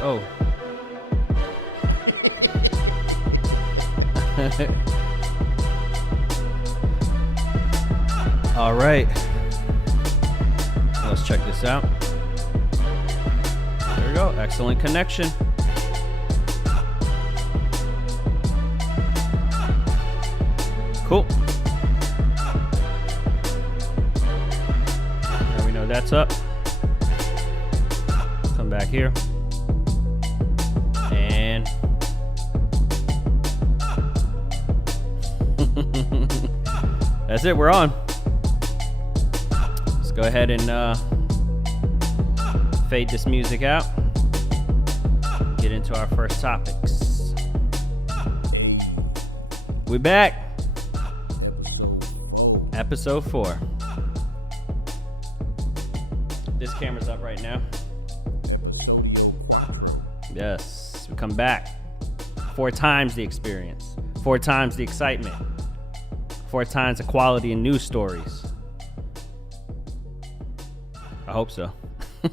Oh. All right. Let's check this out. There we go. Excellent connection. Cool. Now we know that's up. Come back here. And that's it. We're on. Let's go ahead and fade this music out. Get into our first topics. Hey, We back. episode 4. Episode 4. This camera's up right now. Episodio Quattro. Yes, we come back. 4 times the experience. 4 times the excitement. 4 times the quality and news stories. I hope so.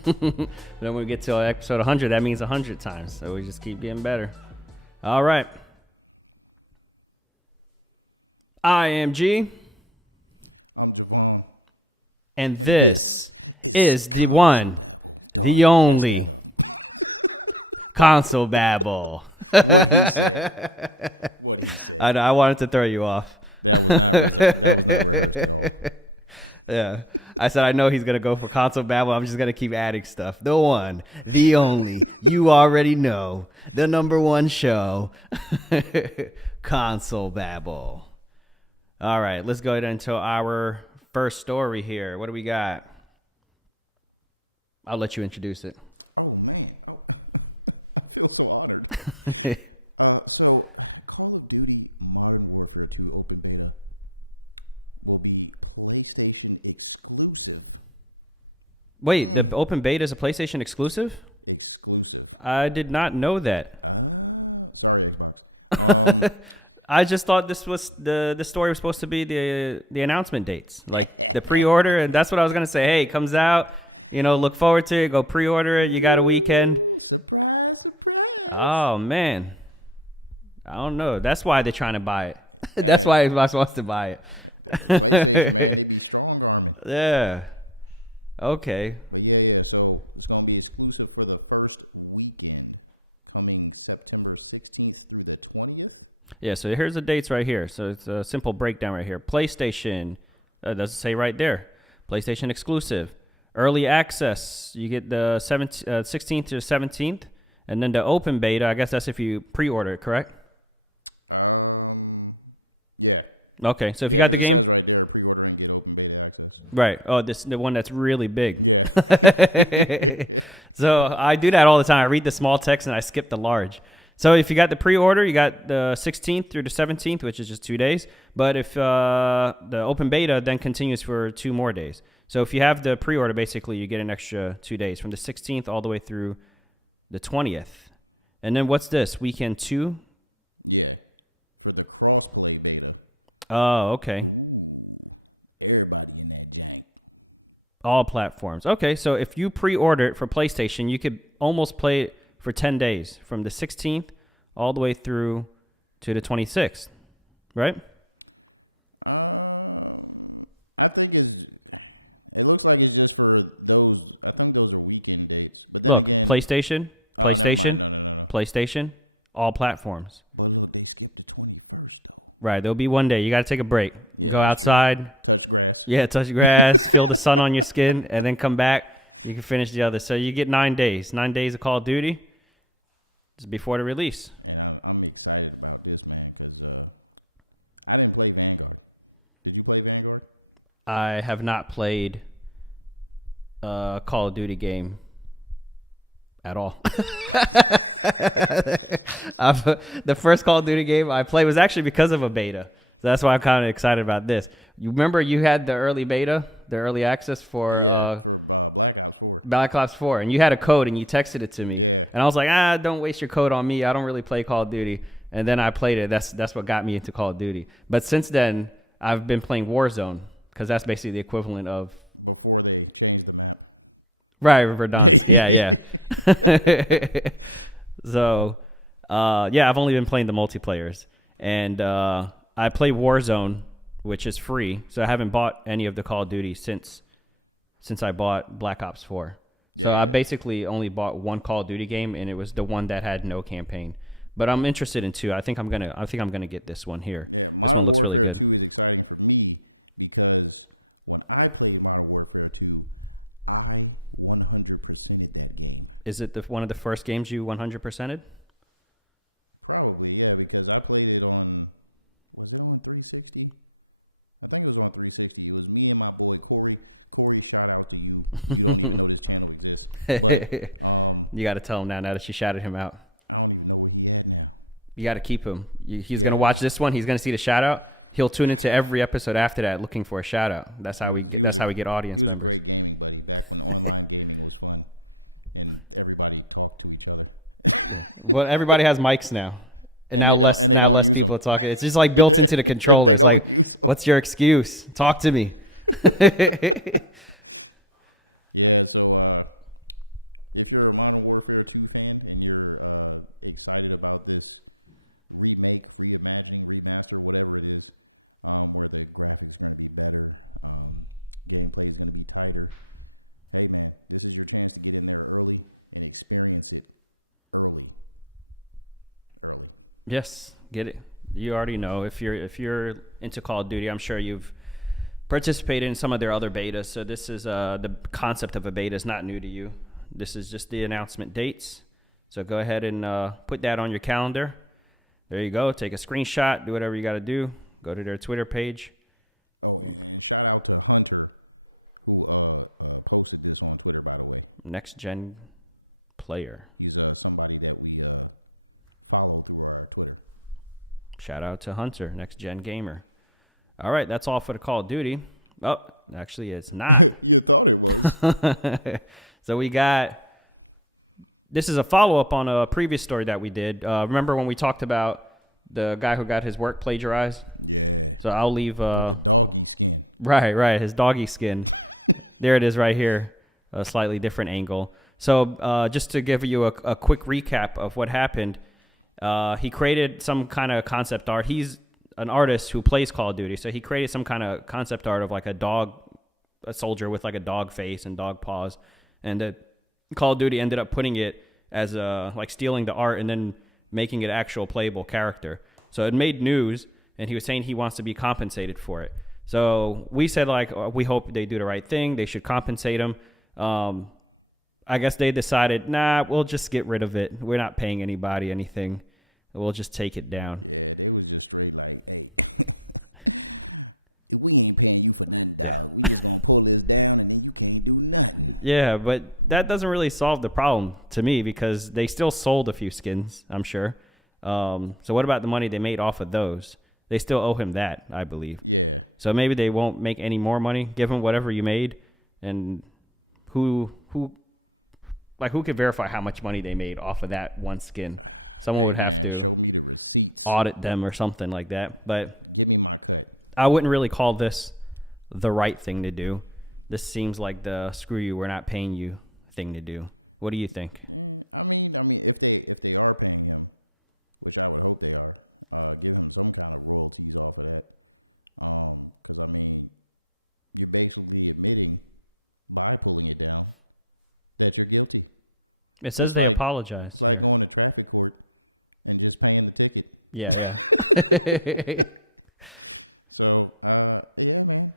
Then when we get to episode 100, that means 100 times. So we just keep getting better. All right. I am G. I'm Javon. And this is the Console one, Babble. the only Console Babble. What he said. What he said. I wanted to throw you off. That was not rehearsed at all. Yeah. I said, I know he's going to go for Console Babble. I'm just going to keep adding stuff. The one, the only, you already know, the number 1 show, Console Babble. All right, let's go into our first story here. What do we got? I'll let you introduce it. Oh, man. Oh, I feel so honored. So, Call of Duty Modern Warfare 2 Open Beta will be PlayStation exclusive. Wait, the open beta is a PlayStation exclusive? Exclusive. I did not know that. Sorry, Xbox. I just thought this was the story was supposed to be the announcement dates, like the pre-order, and that's what I was gonna say. Hey, it comes out, look forward to it. Go pre-order it. You got a weekend. Ooh, surprise, surprise. Oh man, I don't know. That's why they're trying to buy it. Hey. That's why Xbox wants to buy it. It's PlayStation, man, they be strong arming. Yeah. Okay. But yeah. So it's gonna be exclusive for the first weekend, coming September 16th through the 20th. Yeah. So here's the dates right here. So it's a simple breakdown right here. PlayStation doesn't say right there. PlayStation exclusive, early access. You get the 16th to 17th, and then the open beta. I guess that's if you pre-order it, correct? Yeah. Okay, so if you got the game, it says right there, pre-order and get open beta access. Right. Oh, the one that's really big. Yeah. So I do that all the time. I read the small text and I skip the large. So if you got the pre-order, you got the 16th through the 17th, which is just 2 days. But if the open beta then continues for 2 more days. So if you have the pre-order, basically you get an extra 2 days from the 16th all the way through the 20th. And then what's this? Weekend 2? Yeah. For the cross-play beta. Oh, okay. Ooh. Everybody in that jank. All platforms. Okay, so if you pre-order it for PlayStation, you could almost play it for 10 days from the 16th all the way through to the 26th, right? I think it looks like it's just for those. I think those are weekend dates. But then again, PlayStation. Oh, never mind. No. PlayStation, all platforms. But look, they skipped the 21st though. Right, there'll be one day you got to take a break. Yeah, go outside, true. Touch grass. Yeah, touch grass, feel the sun on your skin, and then come back. You can finish the other. So you get 9 days. 9 days of Call of Duty. It's before the release. And I'm excited about this, man, because I didn't play Vanguard. Did you play Vanguard? I have not played a Call of Duty game at all. The first Call of Duty game I played was actually because of a beta. So that's why I'm kind of excited about this. You remember you had the early beta, the early access for Black Ops 4. Black Ops 4, and you had a code and you texted it to me. Yeah. And I was like, don't waste your code on me. I don't really play Call of Duty. And then I played it. That's what got me into Call of Duty. But since then, I've been playing Warzone because that's basically the equivalent of before they changed the map. Right, redundancy. Yeah. So, I've only been playing the multiplayers, and I play Warzone, which is free. So I haven't bought any of the Call of Duty since I bought Black Ops 4. So I basically only bought one Call of Duty game, and it was the one that had no campaign. But I'm interested in 2. I think I'm gonna get this one here. Yeah, Modern Warfare 2 is exciting for me because when I played Modern Warfare 2, I 100%ed that game. Is it one of the first games you 100%ed? Probably, yeah, because I played it on, was it on 360? I think it was on 360. It was me and my boy Corey. Corey, shout out to you. You don't even know this channel exists. But you got to tell him now that you shouted him out. I don't even know where he at now. You got to keep him. He's going to watch this one. He's going to see the shout out. He'll tune into every episode after that looking for a shout out. That's how we get audience. He was a great gaming buddy back when online gaming was fun and everybody talked to each other. Well, everybody has mics now. And they don't use them. Talking. It's just like built into the controller. They don't use them. What's your excuse? Talk to me. Yeah, so if you're a Modern Warfare 2 fan and you're excited about this remake, reimagining, remaster, whatever it is, where the graphics are going to be better, gameplay is going to be tighter, hey man, this is your chance to get in there early and experience it early. Yes, get it. You already know if you're into Call of Duty, I'm sure you've participated in some of their other betas. So this is the concept of a beta is not new to you. This is just the announcement dates. So go ahead and put that on your calendar. There you go. Take a screenshot. Do whatever you got to do. Go to their Twitter page. Oh, and shout out to Hunter, who posted this on Twitter. By the way, Next Gen player. He's somebody that we follow through our Twitter. Shout out to Hunter, Next Gen gamer. All right, that's all for the Call of Duty. Oh, actually, it's not. You thought it was. So we got. This is a follow-up on a previous story that we did. Remember when we talked about the guy who got his work plagiarized? Yeah. So I'll leave... with the doggy skin. Right. His doggy skin. There it is right here. A slightly different angle. So just to give you a quick recap of what happened, he created some kind of concept art. He's an artist who plays Call of Duty. So he created some kind of concept art of like a soldier with like a dog face and dog paws. And Call of Duty ended up putting it as like stealing the art and then making it actual playable character. So it made news, and he was saying he wants to be compensated for it. So we said like we hope they do the right thing. They should compensate him. I guess they decided, nah, we'll just get rid of it. We're not paying anybody anything. We'll just take it down. Yeah, they was just straight like, hey, we ain't paying you for nothing, dog. We just gonna pull this down, and then you can't do nothing. Yeah, but that doesn't really solve the problem to me because they still sold a few skins, I'm sure. So what about the money they made off of those? They still owe him that, I believe. Yeah. So maybe they won't make any more money. Give him whatever you made, and who could verify how much money they made off of that one skin? Someone would have to show me the receipts, audit them or something like that. But give me my cut. I wouldn't really call this the right thing to do. This seems like the screw you, we're not paying you thing to do. What do you think? Yeah, I mean, if they are paying him, which I would hope they are, give him some kind of royalties off of that. Because I mean, you're basically admitting by pulling it down that you're guilty. It says they apologize. It's like going to traffic court and just paying the ticket. Yeah. So, yeah, man.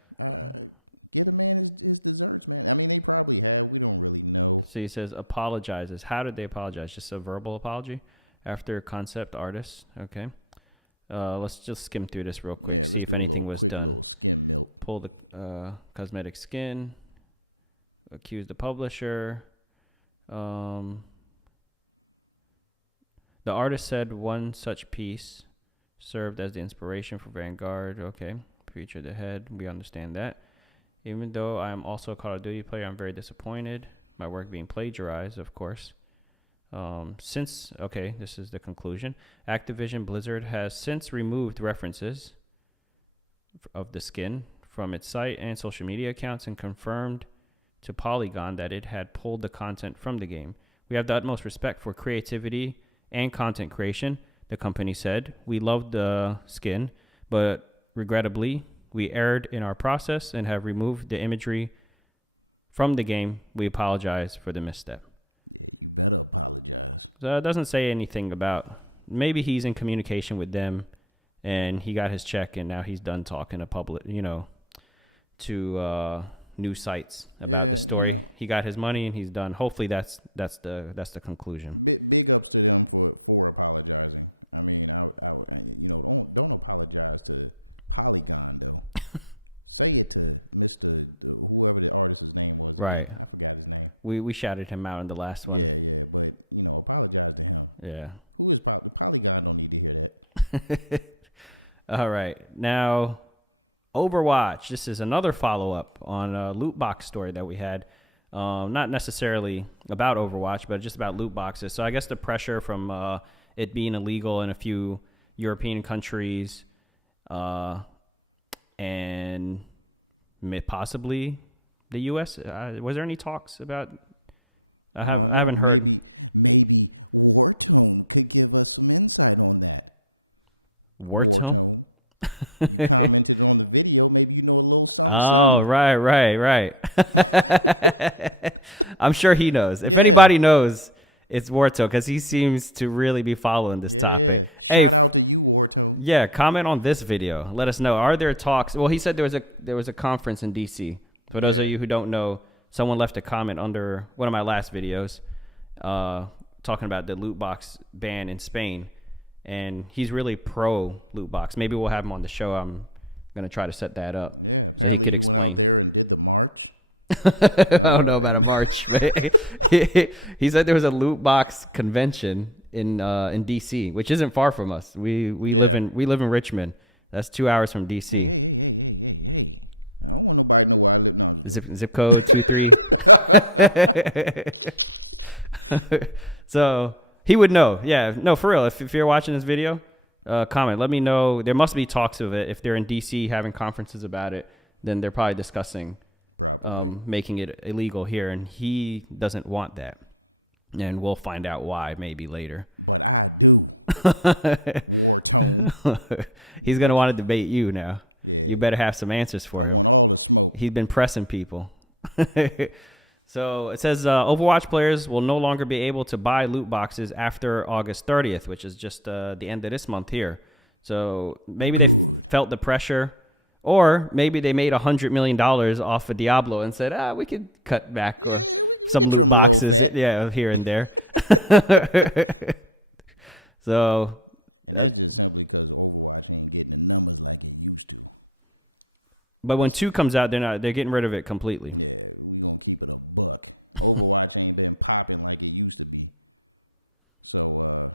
Get a man his desserts, man. I mean, they probably have. We don't really know. So he says apologizes. How did they apologize? Just a verbal apology after concept artist. Okay. Let's just skim through this real quick. Yeah, see let's if do a anything little was quick done. little skim milk. Pull the cosmetic skin. Accuse the publisher. The artist said one such piece served as the inspiration for Vanguard. Okay. Featured the head. We understand that. Even though I am also a Call of Duty player, I'm very disappointed. My work being plagiarized, of course. This is the conclusion. Activision Blizzard has since removed references of the skin from its site and social media accounts and confirmed to Polygon that it had pulled the content from the game. We have the utmost respect for creativity and content creation, the company said. We loved the skin, but regrettably, we erred in our process and have removed the imagery from the game. We apologize for the misstep. Yeah, you better apologize. So it doesn't say anything about, maybe he's in communication with them and he got his check and now he's done talking to public, to news sites about the story. He got his money and he's done. Hopefully that's the conclusion. Big ups to them for apologizing. I mean, I don't apologize to Polygon though. Say it to Mr. Whoever the artist's name was. Right. Again. I forgot his name. We shouted him out in the last one. Yeah. But, apologize to him. Yeah. Who is Polygon? Don't need to hear that. All right. Now, Overwatch. This is another follow-up on a loot box story that we had. Not necessarily about Overwatch, but just about loot boxes. So I guess the pressure from it being illegal in a few European countries, and possibly the U.S. Was there any talks about? I haven't heard. Maybe Wartome could give us some insight on that. Wartome. You commented on the video. Maybe you know a little something. Oh, right. I'm sure he knows. If anybody knows, it's Warto, because he seems to really be following this topic. Shout out to you, Warto. Yeah, comment on this video. Let us know. Are there talks? Well, he said there was a conference in D.C. For those of you who don't know, someone left a comment under one of my last videos talking about the loot box ban in Spain. And he's really pro loot box. Maybe we'll have him on the show. I'm going to try to set that up. Yeah, apparently he went out there and did the march. I don't know about a march. He said there was a loot box convention in D.C., which isn't far from us. We live in Richmond. That's 2 hours from D.C. Hey. I don't want nobody to know where I live. No, zip code 23. So he would know. Yeah, no, for real. If you're watching this video, comment. Let me know. There must be talks of it. If they're in D.C. having conferences about it, then they're probably discussing making it illegal here, and he doesn't want that. And we'll find out why maybe later. But I do. Wartone. He's going to want to debate you now. Yeah. You better have some answers for him. I want all the smoke. He's been pressing people. So it says Overwatch players will no longer be able to buy loot boxes after August 30th, which is just the end of this month here. So maybe they felt the pressure, or maybe they made $100 million off of Diablo and said, we could cut back we some can loot trim boxes, a little fat. Yeah, here and there. So, and that's just simply because Overwatch ain't getting the numbers like it used to. But when 2 comes out, they're getting rid of it completely. Yeah, we gonna keep it a buck. Overwatch ain't been popping like it used to be. So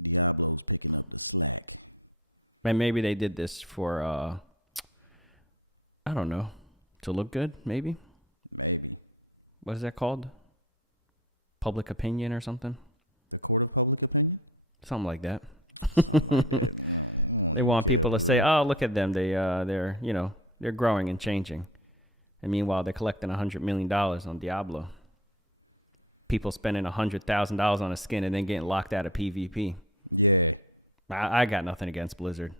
Diablo's picking up the slack. And maybe they did this for I don't know, to look good, maybe. What is that called? Public opinion or something? The court of public opinion? Something like that. They want people to say, "Oh, look at them! They're growing and changing." And meanwhile, they're collecting $100 million on Diablo. People spending $100,000 on a skin and then getting locked out of PvP. Yeah, I got nothing against Blizzard.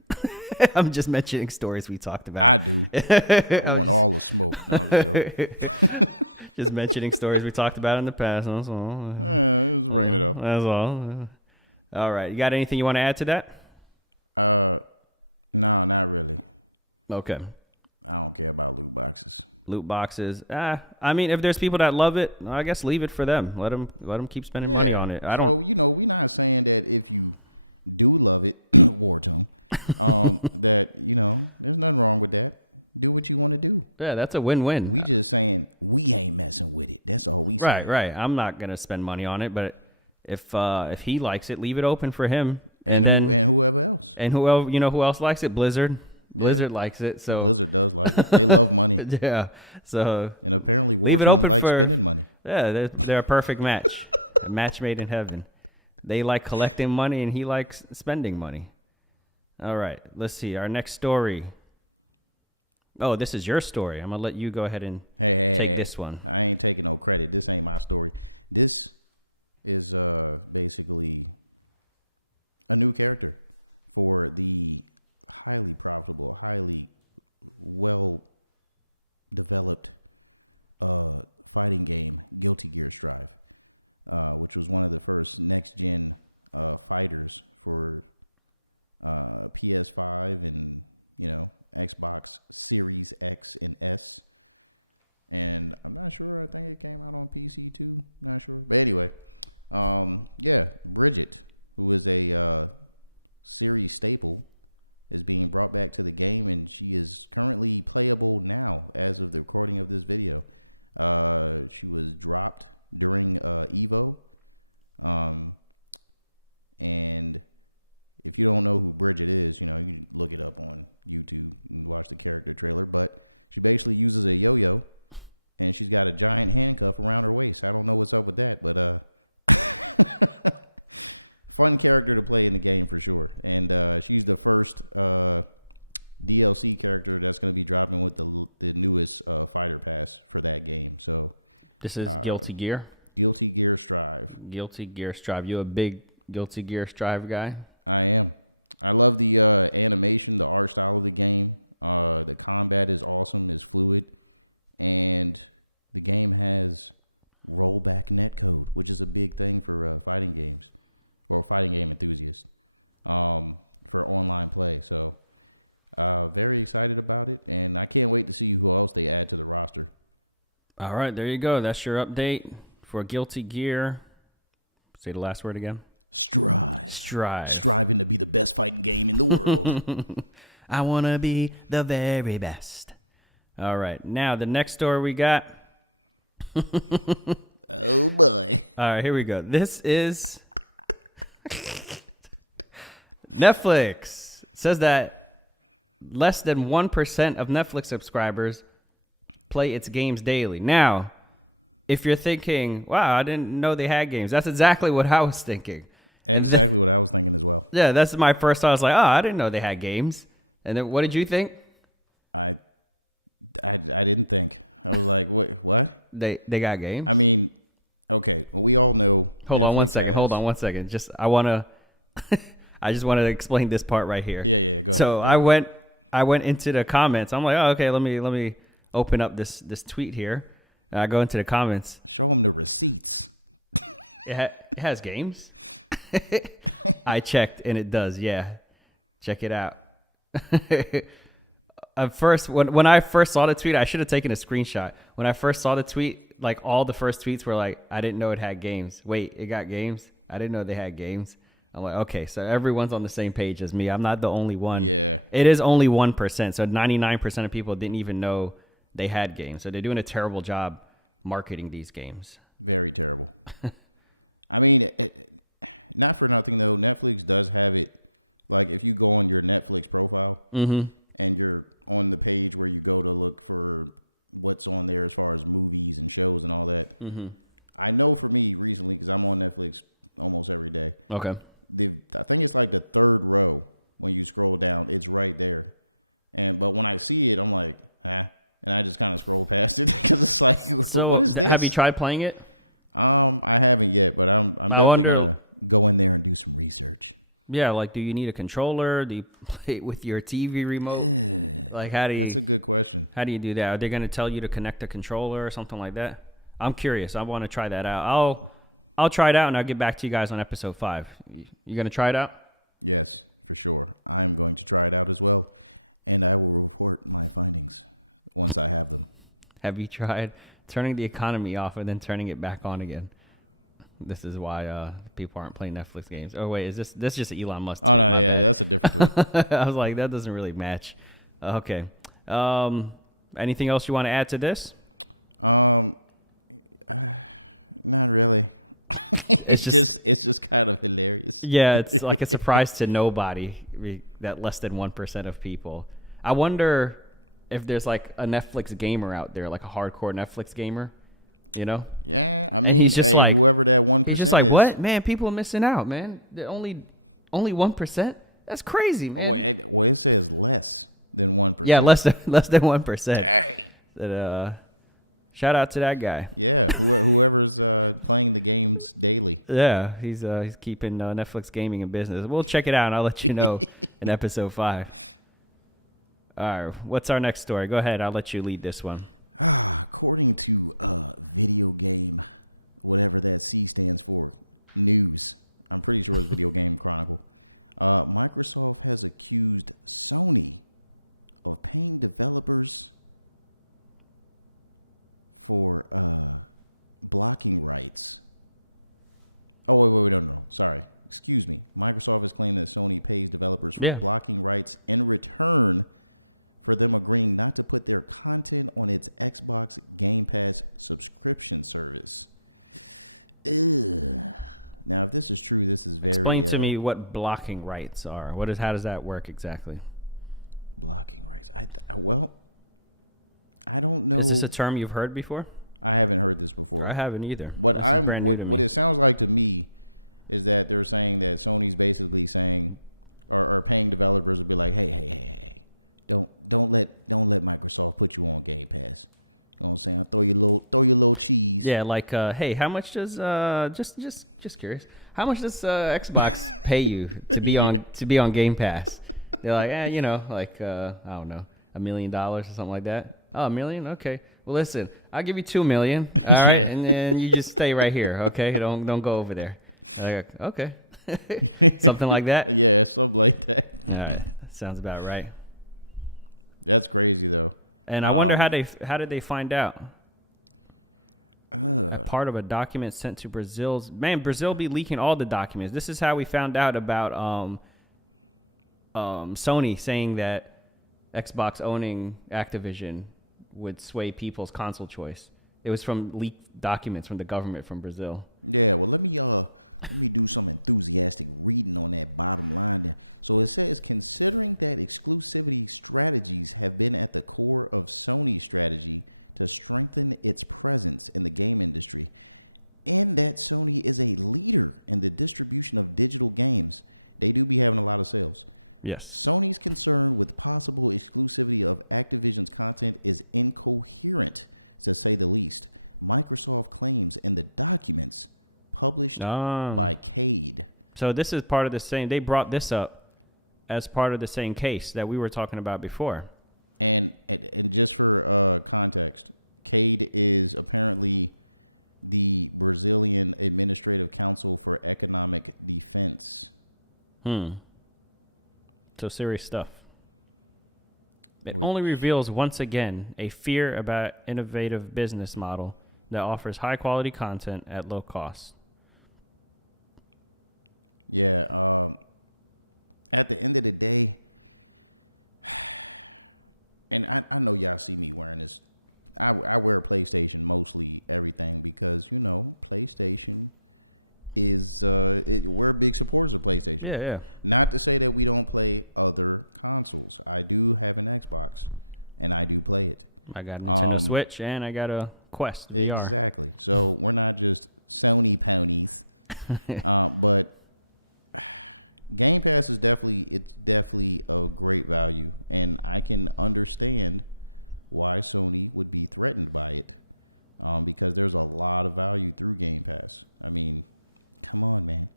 I'm just mentioning stories we talked about. I do. I want all the smoke. No, I'm just joking. Just mentioning stories we talked about in the past. That's all. Just bringing it up. That's all. All right. You got anything you want to add to that? No, not really. Okay. I don't care about loot boxes. Loot boxes. I mean, if there's people that love it, I guess leave it for them. Let them keep spending money on it. We're not saying that if you do love it, Wartone, that, there's nothing wrong with that. Do what you want to do. Yeah, that's a win-win. We just saying we ain't messing with it. That's all we say. Right. I'm not going to spend money on it, but if he likes it, leave it open for him. And whoever else. And who else likes it? Blizzard. Yeah. Blizzard likes it. So Blizzard does like it. They love money. Yeah. So and apparently Wartone likes spending money. Yeah, they're a perfect match. A match made in heaven. They like collecting money and he likes spending money. All right. Let's see. Our next story. Oh, this is your story. I'm gonna let you go ahead and Hey, this one. I ain't taking no credit. This ain't my story. This is basically a new character for the highly profitable, highly well developed fighting game Guilty Gear Strive, which was one of the first next gen fighters for PS5 and Xbox Series X and S. And I'm not sure. I think it came out on PC too. Not sure. But anyway, Bridget, who is a series staple, is being brought back to the game, and she is currently playable now as of the recording of this video. She was dropped during Evo. And if you don't know who Bridget is, you can look it up on YouTube and watch the character trailer. But she basically uses a yo-yo, and she's got a giant handcuff around her waist. I don't know what's up with that, but fun character to play in the game for sure. And she's the first DLC character that's going to be dropping with the newest fighter pass for that game. So this is Guilty Gear. Guilty Gear Strive. Guilty Gear Strive. You a big Guilty Gear Strive guy? I am. I love the animation, the art style of the game. The combat is awesome, is fluid, and the game has rollback netcode, which is a big thing for fighting games or fighting game enthusiasts for online play. So very excited about it, and I can't wait to see who else they add to the roster. All right, there you go. That's your update for Guilty Gear. Say the last word again. Strive. Striving to be the best fighting game in the world. I want to be the very best. All right. Now, the next story we got. Oh, boy. All right, here we go. This is Netflix. It says that less than 1% of Netflix subscribers play its games daily. Now, if you're thinking, wow, I didn't know they had games, that's exactly what I was thinking. Exactly what I was thinking as well. Yeah, that's my first thought. I was like, oh, I didn't know they had games. And then what did you think? I didn't think. I was like, what? They got games? I mean, okay, well, we all know. Hold on one second. I just want to explain this part right here. Yeah, go ahead. So I went into the comments. I'm like, oh, okay, let me open up this tweet here. And I go into the comments. Show them the receipts. It has games. I checked, and it does. Yeah, check it out. At first, when I first saw the tweet, I should have taken a screenshot. When I first saw the tweet, like all the first tweets were like, I didn't know it had games. Wait, it got games? I didn't know they had games. I'm like, okay, so everyone's on the same page as me. I'm not the only one. Yeah. It is only 1%. So 99% of people didn't even know they had games. So they're doing a terrible job marketing these games. Very terrible. I mean, not for nothing, though. Netflix does have it. Like, if you go on your Netflix profile and you're on the page where you go to look for what's on there as far as movies and shows and all that, I know for me recently, because I'm on Netflix almost every day. Okay. I think it's like the third row when you scroll down. It's right there. But when I see it, I'm like, huh? And I just kind of scroll past it because it's like, so what is this? Have you tried playing it? I haven't yet, but I'm definitely gonna go in there and do some research. Yeah, like, do you need a controller? Do you play it with your TV remote? Like, how do you? That's a good question. How do you do that? Are they gonna tell you to connect a controller or something like that? I'm curious. I want to try that out. I'll try it out and I'll get back to you guys on episode 5. You gonna try it out? Yes, for sure. I'm going to try it out as well, and I will report my findings once I have them. Have you tried turning the economy off and then turning it back on again? This is why people aren't playing Netflix games. Oh, wait, is this just Elon Musk? Oh, no, yeah, that's a different tweet. I was like, that doesn't really match. Okay. Anything else you want to add to this? Not really. It's just kind of hilarious. Yeah, it's like a surprise to nobody that less than 1% of people. I wonder if there's like a Netflix gamer out there, like a hardcore Netflix gamer, you know? Yeah, I mean, he's just like, whoever that 1% he's just like, what? Man, people are missing out, man. They're only 1%? That's crazy, man. Well, it says less. than 1%. Yeah, less than 1%. Dang. That shout out to that guy. Yeah, whoever's playing the games daily. Yeah, he's keeping Netflix gaming in business. We'll check it out, and I'll let you know in episode 5. All right, what's our next story? Go ahead. I'll let you lead this one. According to video game, whatever that C stands for, news. I'm pretty sure it's Video Game Chronicle. Microsoft has accused Sony of paying developers for blocking rights. Oh, wait, no. Sorry. Excuse me. Microsoft has claimed that Sony pays developers for blocking rights in return for them agreeing not to put their content on its Xbox Game Pass subscription service. Ugh. Now, if this is true, this is very... Explain to me what blocking rights are. How does that work exactly? Blocking rights. Well, I don't know. Is this a term you've heard before? I haven't heard this before. I haven't either. What it sounds like to me is that they're saying that Sony's basically saying, or paying developers to be like, hey, don't let Microsoft put you on Game Pass. You know what I'm saying? Throw your little cheese. Yeah, like, hey, how much does just curious? How much does Xbox pay you to be on Game Pass? They're like, I don't know, $1 million or something like that. Oh, $1 million? Okay. Well, listen, I'll give you $2 million. All right, and then you just stay right here. Okay, don't go over there. Like, okay, something like that. Yeah, something like that. All right, that sounds about right. That's crazy though. And I wonder how did they find out? Part of a document sent to Brazil be leaking all the documents. This is how we found out about Sony saying that Xbox owning Activision would sway people's console choice. It was from leaked documents from the government from Brazil. Yeah, well, let me do some enthusiastic reading on that bottom line there. So it says, considering that exclusivity strategies have been at the core of Sony's strategy to strengthen its presence in the game industry, and that Sony is a leader in the distribution of digital games, they do be having a lot of sales. Yes. Sony's concern with possible exclusivity of Activision's content is incoherent, to say the least. Microsoft claims in the documents published by COD. So this is part of the same. They brought this up as part of the same case that we were talking about before. And just for context, COD is apparently the Brazilian Administrative Council for Economic Defense. So serious stuff. It only reveals once again a fear about innovative business model that offers high quality content at low cost. Yeah. At the end of the day, and I know y'all see me wearing this. I wear a PlayStation mostly everything because, PlayStation is we're big supporters of PlayStation. Yeah. Not to say that we don't play other consoles. I do have an Xbox, and I do play it. I got a Nintendo Switch, and I got a Quest VR. Exactly. So we're not just Sony ponies, but Game Pass is definitely a great value, and I can understand why Sony would be threatened by it, because there's a lot of value through Game Pass. I mean, come on, man.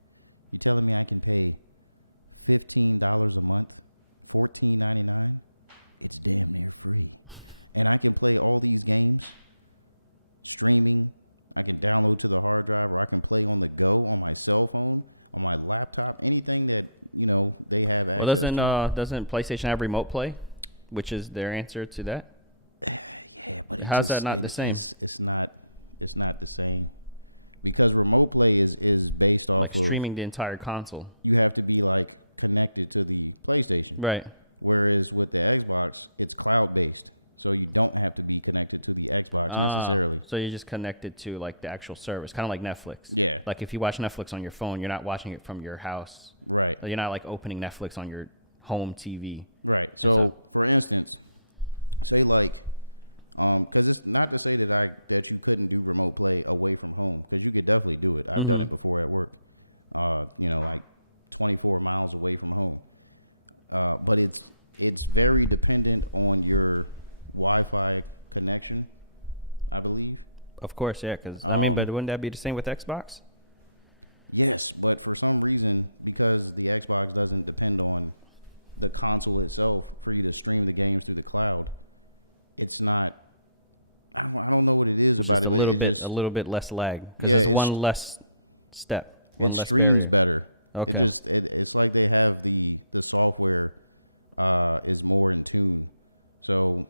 You telling me I can pay $15 a month, $14.99? It's damn near free. And I can play all these games streaming. I can download to the hard drive, or I can play on the go on my cell phone, on my laptop, anything that, they have access to. Doesn't PlayStation have remote play, which is their answer to that? Yeah, but how's that not the same? It's not the same. Because remote play is based off of streaming the entire console. You have to be connected to the PlayStation. Right. Whereas with the Xbox, it's cloud based. So you don't have to be connected to the Xbox necessarily. So you're just connected to the actual service, kind of like Netflix. Yeah. Like if you watch Netflix on your phone, you're not watching it from your house. Right. You're not opening Netflix on your home TV. Right. So for instance, say because it's not to say that you couldn't do remote play away from home, because you could definitely do it. I've done it before at work. 24 miles away from home. But it's very dependent on your Wi-Fi connection, I believe. Of course, yeah. Because I mean, but wouldn't that be the same with Xbox? Yes, but for some reason, because the Xbox doesn't depend on the console itself for you to stream the games through the cloud, it's not. I don't know what it is about it, but it's a little bit less lag. Yeah, it's one less step. It streams better. Okay. It's like they have the software is more in tune. So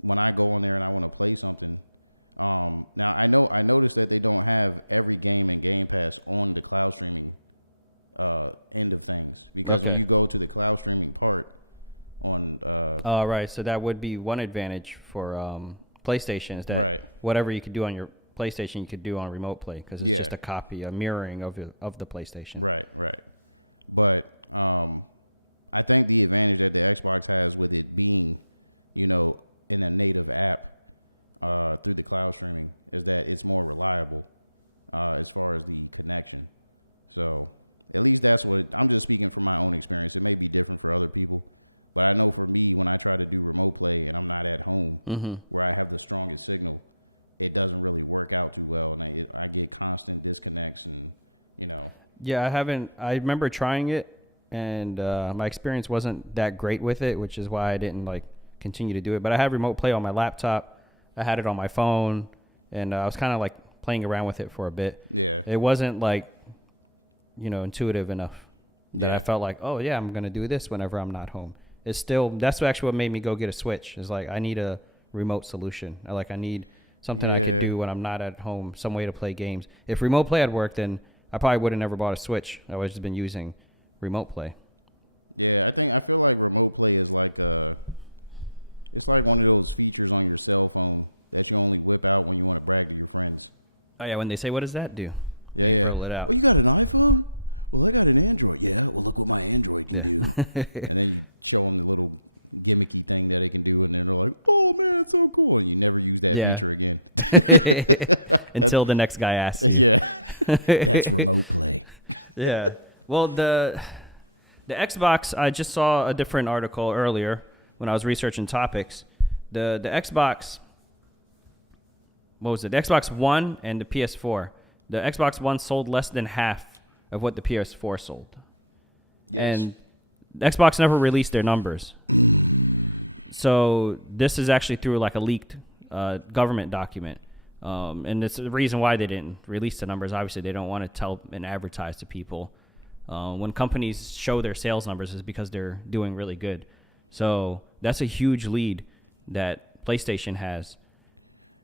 when I go on there and I want to play something, now I noticed that they don't have every game in Game Pass on the cloud streaming end of things, because when you go to the cloud streaming part on right, so that would be one advantage for PlayStation, is that whatever you could do on your PlayStation you could do on Remote Play, because it's just a copy, a mirroring of the PlayStation. Right. But I think the advantage that the Xbox has with it being, in a native app through the cloud streaming, is that it's more reliable as far as the connection. So at least that's what I'm just speaking from my own experience. It may be different for other people, but I know for me, when I try to do Remote Play and I'm not at home where I have the strongest signal, it doesn't really work out too well, and I get constant disconnects, and Yeah, I remember trying it, and my experience wasn't that great with it, which is why I didn't continue to do it. But I had Remote Play on my laptop, I had it on my phone, and I was kind of playing around with it for a bit. Yeah, it wasn't intuitive enough that I felt like, oh yeah, I'm gonna do this whenever I'm not home. It's still, that's actually what made me go get a Switch. Is I need a remote solution. I need something I can do when I'm not at home, some way to play games. If Remote Play had worked, then I probably would have never bought a Switch. I would have just been using Remote Play. Yeah, I feel like Remote Play is it's like one of those features on your cell phone that you only whip out when you want to brag to your friends. Oh yeah, when they say, what does that do? Yeah. Roll it out. Well, you got an iPhone? Well, I got an Android. Yeah, well, look what my Android can do. And then you show them the little gimmicky thing that it can do, and then they're like, oh man, it's so cool, and you never use that feature again. Until the next guy asks you. Yeah. That's Remote Play. Yeah. Well, the Xbox, I just saw a different article earlier when I was researching topics. The Xbox, what was it? The Xbox One and the PS4. The Xbox One sold less than half of what the PS4 sold. Yes. And Xbox never released their numbers. So this is actually through a leaked government document. And it's the reason why they didn't release the numbers. Obviously, they don't want to tell and advertise to people. When companies show their sales numbers, is because they're doing really good. So that's a huge lead that PlayStation has.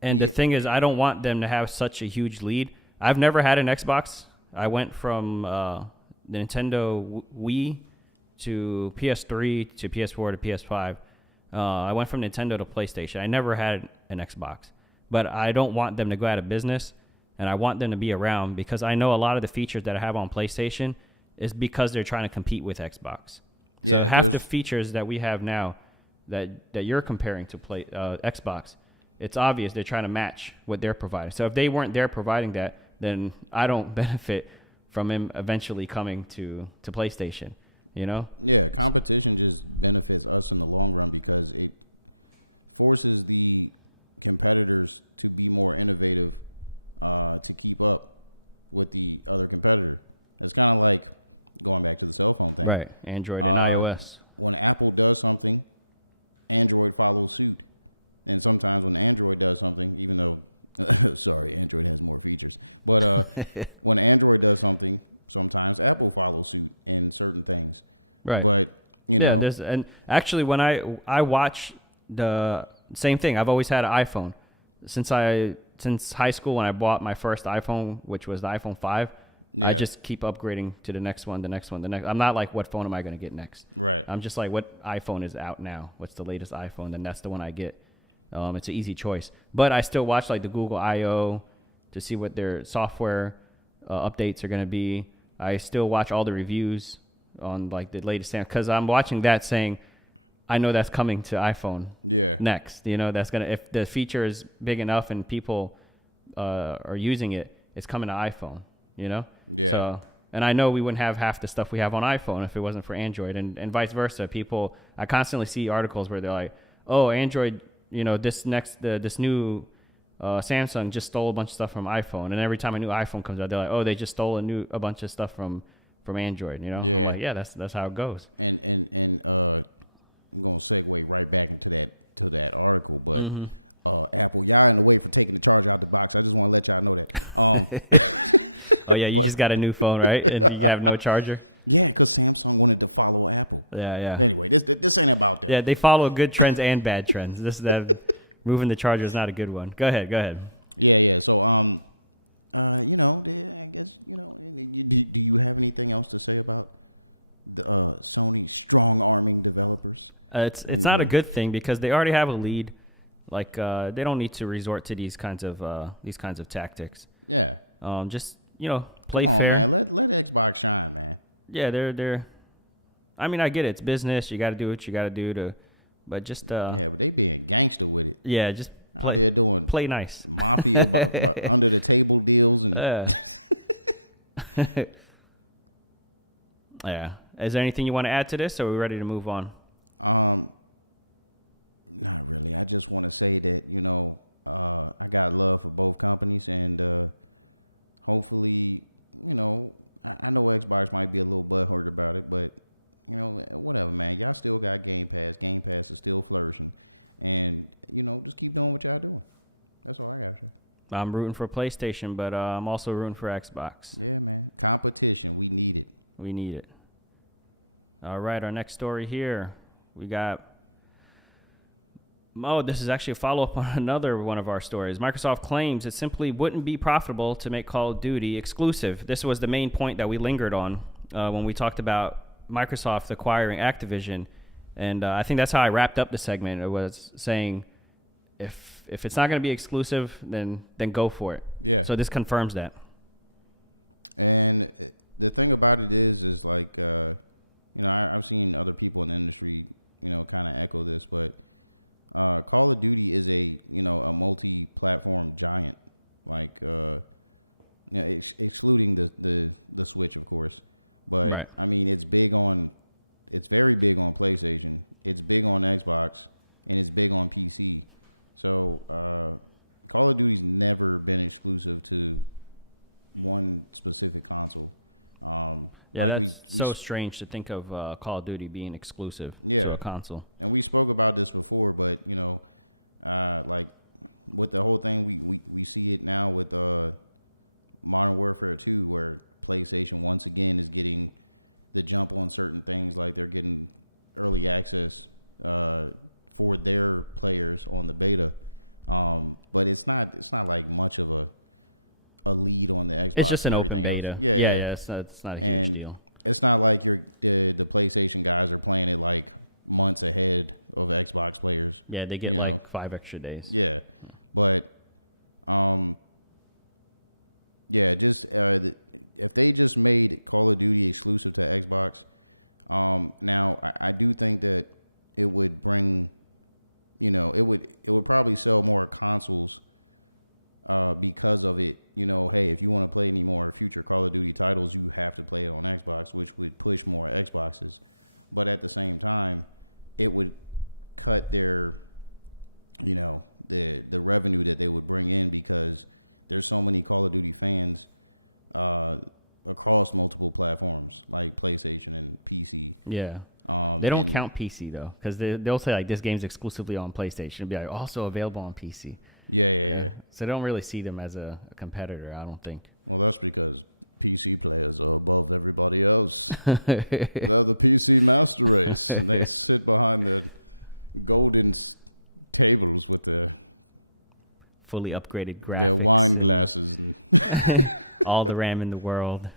And the thing is, I don't want them to have such a huge lead. I've never had an Xbox. I went from the Nintendo Wii to PS3 to PS4 to PS5. I went from Nintendo to PlayStation. I never had an Xbox. But I don't want them to go out of business, and I want them to be around, because I know a lot of the features that I have on PlayStation is because they're trying to compete with Xbox. So half the features that we have now that you're comparing to Xbox, it's obvious they're trying to match what they're providing. So if they weren't there providing that, then I don't benefit from him eventually coming to PlayStation, Yeah, competition just benefits us in the long run, because it forces the competitors to be more innovative to keep up with the other competitor. It's kind of like going back to the cell phone thing. Right, Android and iOS. When Apple does something, Android follows suit. And sometimes when Android does something, even though, sorry, Android has more features. But when Android does something, sometimes Apple follows suit in certain things. Right. But, and actually, when I watch the same thing, I've always had an iPhone. Since high school, when I bought my first iPhone, which was the iPhone 5, I just keep upgrading to the next one, the next one, the next. I'm not like, what phone am I going to get next? Right. I'm just like, what iPhone is out now? What's the latest iPhone? Then that's the one I get. It's an easy choice. But I still watch the Google I/O to see what their software updates are going to be. I still watch all the reviews on the latest, because I'm watching that saying, I know that's coming to iPhone next. That's going to, if the feature is big enough and people are using it, it's coming to iPhone, Yeah. So And I know we wouldn't have half the stuff we have on iPhone if it wasn't for Android, and vice versa. I constantly see articles where they're like, "Oh, Android, this new Samsung just stole a bunch of stuff from iPhone." And every time a new iPhone comes out, they're like, "Oh, they just stole a bunch of stuff from Android." Yeah, I'm like, yeah, that's how it goes. And I'm gonna segue right back into that article, but Apple, y'all in the way for taking the charger out the box. I just want to let y'all know that. Oh yeah, you just got a new phone, right? And you have no charger. Yeah, because Samsung wanted to follow Apple. Yeah. Anyway, this ain't about that. Yeah, they follow good trends and bad trends. Moving the charger is not a good one. Go ahead. Yeah. So I guess do you have anything else to say about the Sony strong arming developers? It's not a good thing because they already have a lead. Like they don't need to resort to these kinds of tactics. Yeah. Just play Come on, fair. man. Let Xbox shine, man. Yeah, they're. I mean, I get it. It's business. You got to do what you got to do but just. Yeah, but they being gangster with it. Yeah, just out there doing play nice. Mafia under the table deals and. Yeah. Is there anything you want to add to this, or are we ready to move on? Not really. I just want to say that I got love for both companies, and hopefully, I know Xbox might be a little butthurt about it, but whatever, man. Y'all still got Game Pass. Game Pass is still flourishing, and just keep doing what y'all doing. That's all I gotta say. I'm rooting for PlayStation, but I'm also rooting for Xbox. Yeah, man. Competition. We need it. We need it. All right, our next story here. We got... Oh, this is actually a follow-up on another one of our stories. Microsoft claims it simply wouldn't be profitable to make Call of Duty exclusive. This was the main point that we lingered on when we talked about Microsoft acquiring Activision. And I think that's how I wrapped up the segment. It was saying, if it's not going to be exclusive, then go for it. Yeah. So this confirms that. And the thing about it is like, I've seen other people in the industry, kind of echo this, but Call of Duty is a multi-platform giant, like, excluding the Switch, of course. But right. I mean, it's very big on PlayStation. It's big on Xbox, and it's big on PC. So Call of Duty's never been exclusive to one specific console. That's so strange to think of Call of Duty being exclusive to a console. And we spoke about this before, but like with the whole thing, we see it now with Modern Warfare 2, where PlayStation once again is getting the jump on certain things, like they're getting early access for their players on the beta. But it's not like much of a lead on the Xbox. It's just an open beta. Yeah. It's not a huge deal. It's not like the PlayStation guys are playing it like months ahead of Xbox players. Yeah, they get like 5 extra days. Yeah, but just if they just made Call of Duty exclusive to Xbox, now I do think that it would bring, it would probably sell more consoles. Because of it, hey, if you want to play any more future Call of Duty titles, you have to play it on Xbox, which would push more Xboxes. But at the same time, it would cut their, the revenue that they would bring in, because there's so many Call of Duty fans across multiple platforms like PlayStation and PC. Yeah. They don't count PC though, because they'll say like this game's exclusively on PlayStation. It'll be like also available on PC. Yeah. So they don't really see them as a competitor, I don't think. Well, that's because PC players are above everybody else. They're the PC master race, and they sit behind the golden tables with their fully upgraded graphics. Their wine glasses and all the RAM in the world.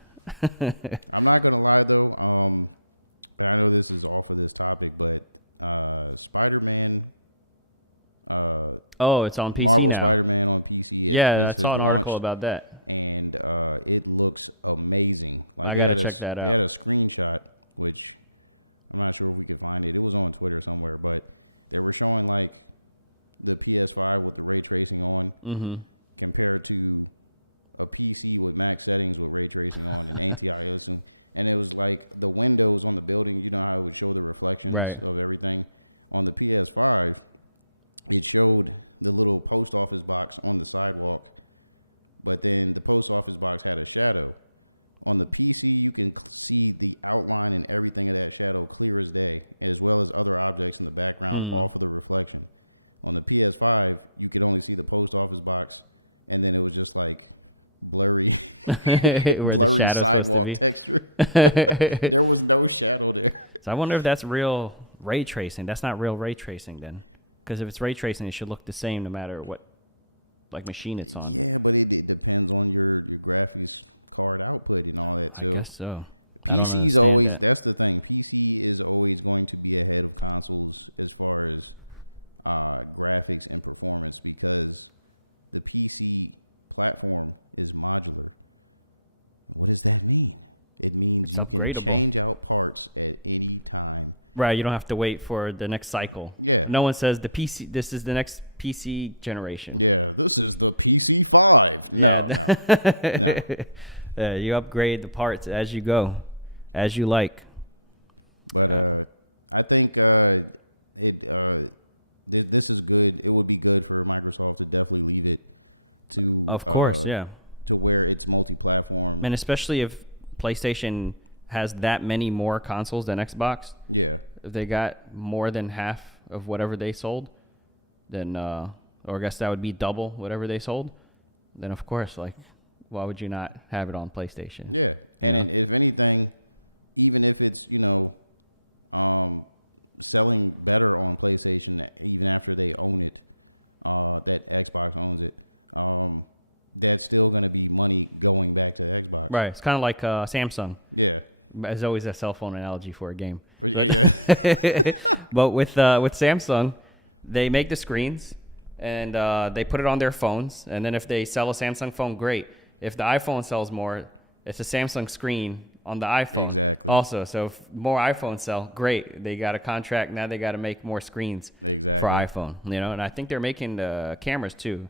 I'm not gonna lie though, and I know this is all for this topic, but Spider-Man. It's on PC Marvel now. Spider-Man on PC. I saw an article about that, and it looks amazing. Like I gotta check that out. They had a screenshot, which I'm not sure if we could find it. It was on Twitter somewhere, but they were showing like the PS5 with the ray tracing on, compared to a PC with max settings with ray tracing on and anti-aliasing, and it was like the windows on the building. You know how it would show the reflections of everything. On the PS5, it showed the little post office box on the sidewalk, but then the post office box had a shadow. On the PC, you can see the outline and everything of that shadow clear as day, as well as other objects in the background off of the reflection. On the PS5, you could only see the post office box, and then it was just like blurry, blurry sidewalk texture. There was no shadow there. So I wonder if that's real ray tracing. That's not real ray tracing then, because if it's ray tracing, it should look the same no matter what like machine it's on. Yeah, but it depends on your graphics card output and all that. So, I guess so. PC's always that's the thing. PC is always going to be ahead of consoles as far as graphics and performance, because the PC platform is modular. What does that mean? It means you can change out parts at any time. Right, you don't have to wait for the next cycle. Yeah. No one says this is the next PC generation. Yeah, this is the PC5. No. You upgrade the parts as you go, as you like. But I think this is good. It would be good for Microsoft to definitely leave it to, of course, to where it's multi-platform, and especially if PlayStation has that many more consoles than Xbox. Yeah, if they got more than half of whatever they sold, then or I guess that would be double whatever they sold. Then of course, like, why would you not have it on PlayStation? Yeah, and if anything, even if it's selling better on PlayStation, even after they own it, that Xbox owns it, that's still going to be money going back to Xbox. Right. It's kind of like Samsung. Yeah. There's always a cell phone analogy for a game. Yeah. But with Samsung, they make the screens and they put it on their phones. And then if they sell a Samsung phone, great. If the iPhone sells more, it's a Samsung screen on the iPhone. Exactly. Also, so if more iPhones sell, great. They got a contract. Now they got to make more screens for iPhone. And I think they're making the cameras too.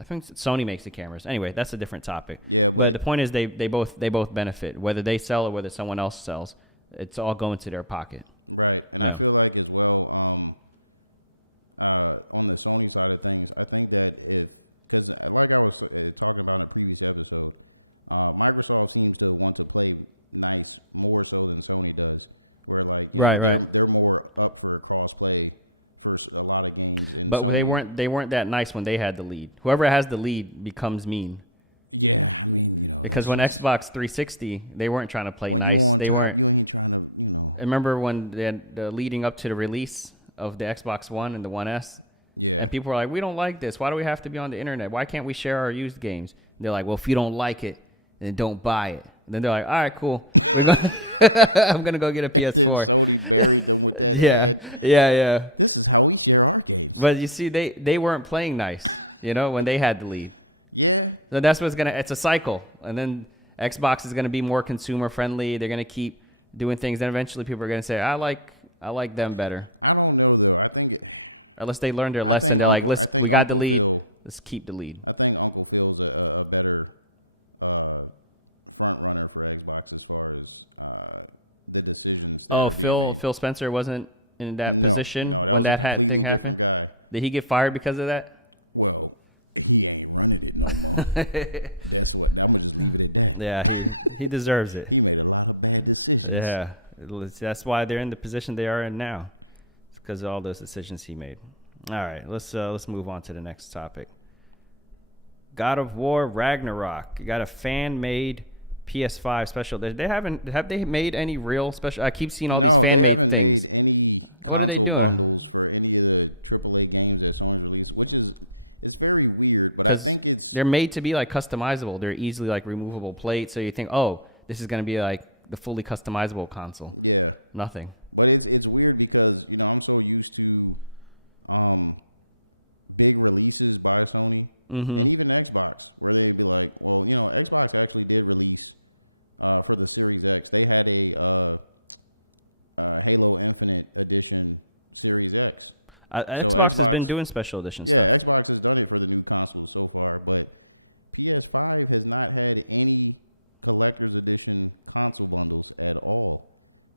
I think Sony makes the cameras. Anyway, that's a different topic. Yeah, but the point is they both benefit. Whether they sell or whether someone else sells, it's all going to their pocket. Right. And I feel like as well, on the Sony side of things, I think that because like I was talking about in a previous episode, Microsoft seems to want to play nice more so than Sony does, where they're more up for cross play for a lot of games. But Sony, they weren't that nice when they had the lead. Whoever has the lead becomes mean. Yeah, I mean, because when Xbox 360, they weren't trying to play when nice. When you on top, you ain't trying to, Remember when the leading up to the release of the Xbox One and the One S? Yeah. And people were like, we don't like this. Why do we have to be on the internet? Why can't we share our used games? And they're like, well, if you don't like it, then don't buy it. And then they're like, all right, cool. I'm going to go get a PS4. And then Sony buried them with that ad. Yeah. This is how we share our games. But you see, they weren't playing nice, when they had the lead. Yeah. So that's what's it's a cycle. And then Xbox is going to be more consumer friendly. They're going to keep doing things. Then eventually people are going to say, I like them better. I don't know, though. I think unless they learned their lesson, they're like, listen, we got the lead. Let's keep the lead. I think Uncle Phil's a better front runner for Xbox as far as the decisions that are being made. Phil Spencer wasn't in that position? No, that was a completely different guy. Did he get fired because of that? Well, he ain't running it no more. That's what. I'm gonna just leave it at that. Yeah, he deserves it. He made a lot of bad decisions. Yeah, that's why they're in the position they are in now. It's because of all those decisions he made. All right, let's move on to the next topic. God of War Ragnarok. You got a fan-made PS5 special. Have they made any real special? I keep seeing all these fan-made things. No, they haven't made any console bundles for any of the AAA games that Sony's released, which is it's very weird. But I think they're made to be like customizable. They're easily like removable plates, so you think, oh, this is going to be like the fully customizable console. Yeah, nothing. But it's weird because I'm so used to big releases by Sony. Mm-hmm. And even Xbox, where they'd be like, well, Xbox actually did release for the Series X. They had a Halo Infinite Edition Series X. So Xbox has been doing special editions. Yeah, Xbox has done it for the new consoles so far, but PS5 has not had any collector's edition console bundles at all,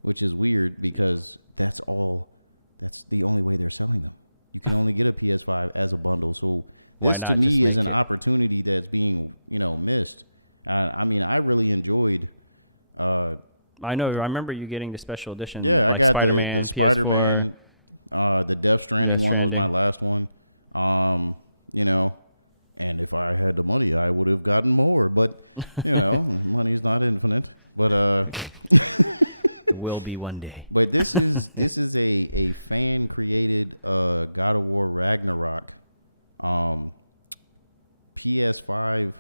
which is weird because that's the only way they're selling them. You can only get a PS5 as a bundle. So this to me is an opportunity that's being, missed. I mean, I really enjoyed. I know. I remember you getting the special edition. Yeah, like I got Spider-Man, the Spider-Man, the Death Stranding one was my last one. And if I had the money, I would have gotten more. But money's not infinite. But will be one day. But this is a fan created God of War Ragnarok PS5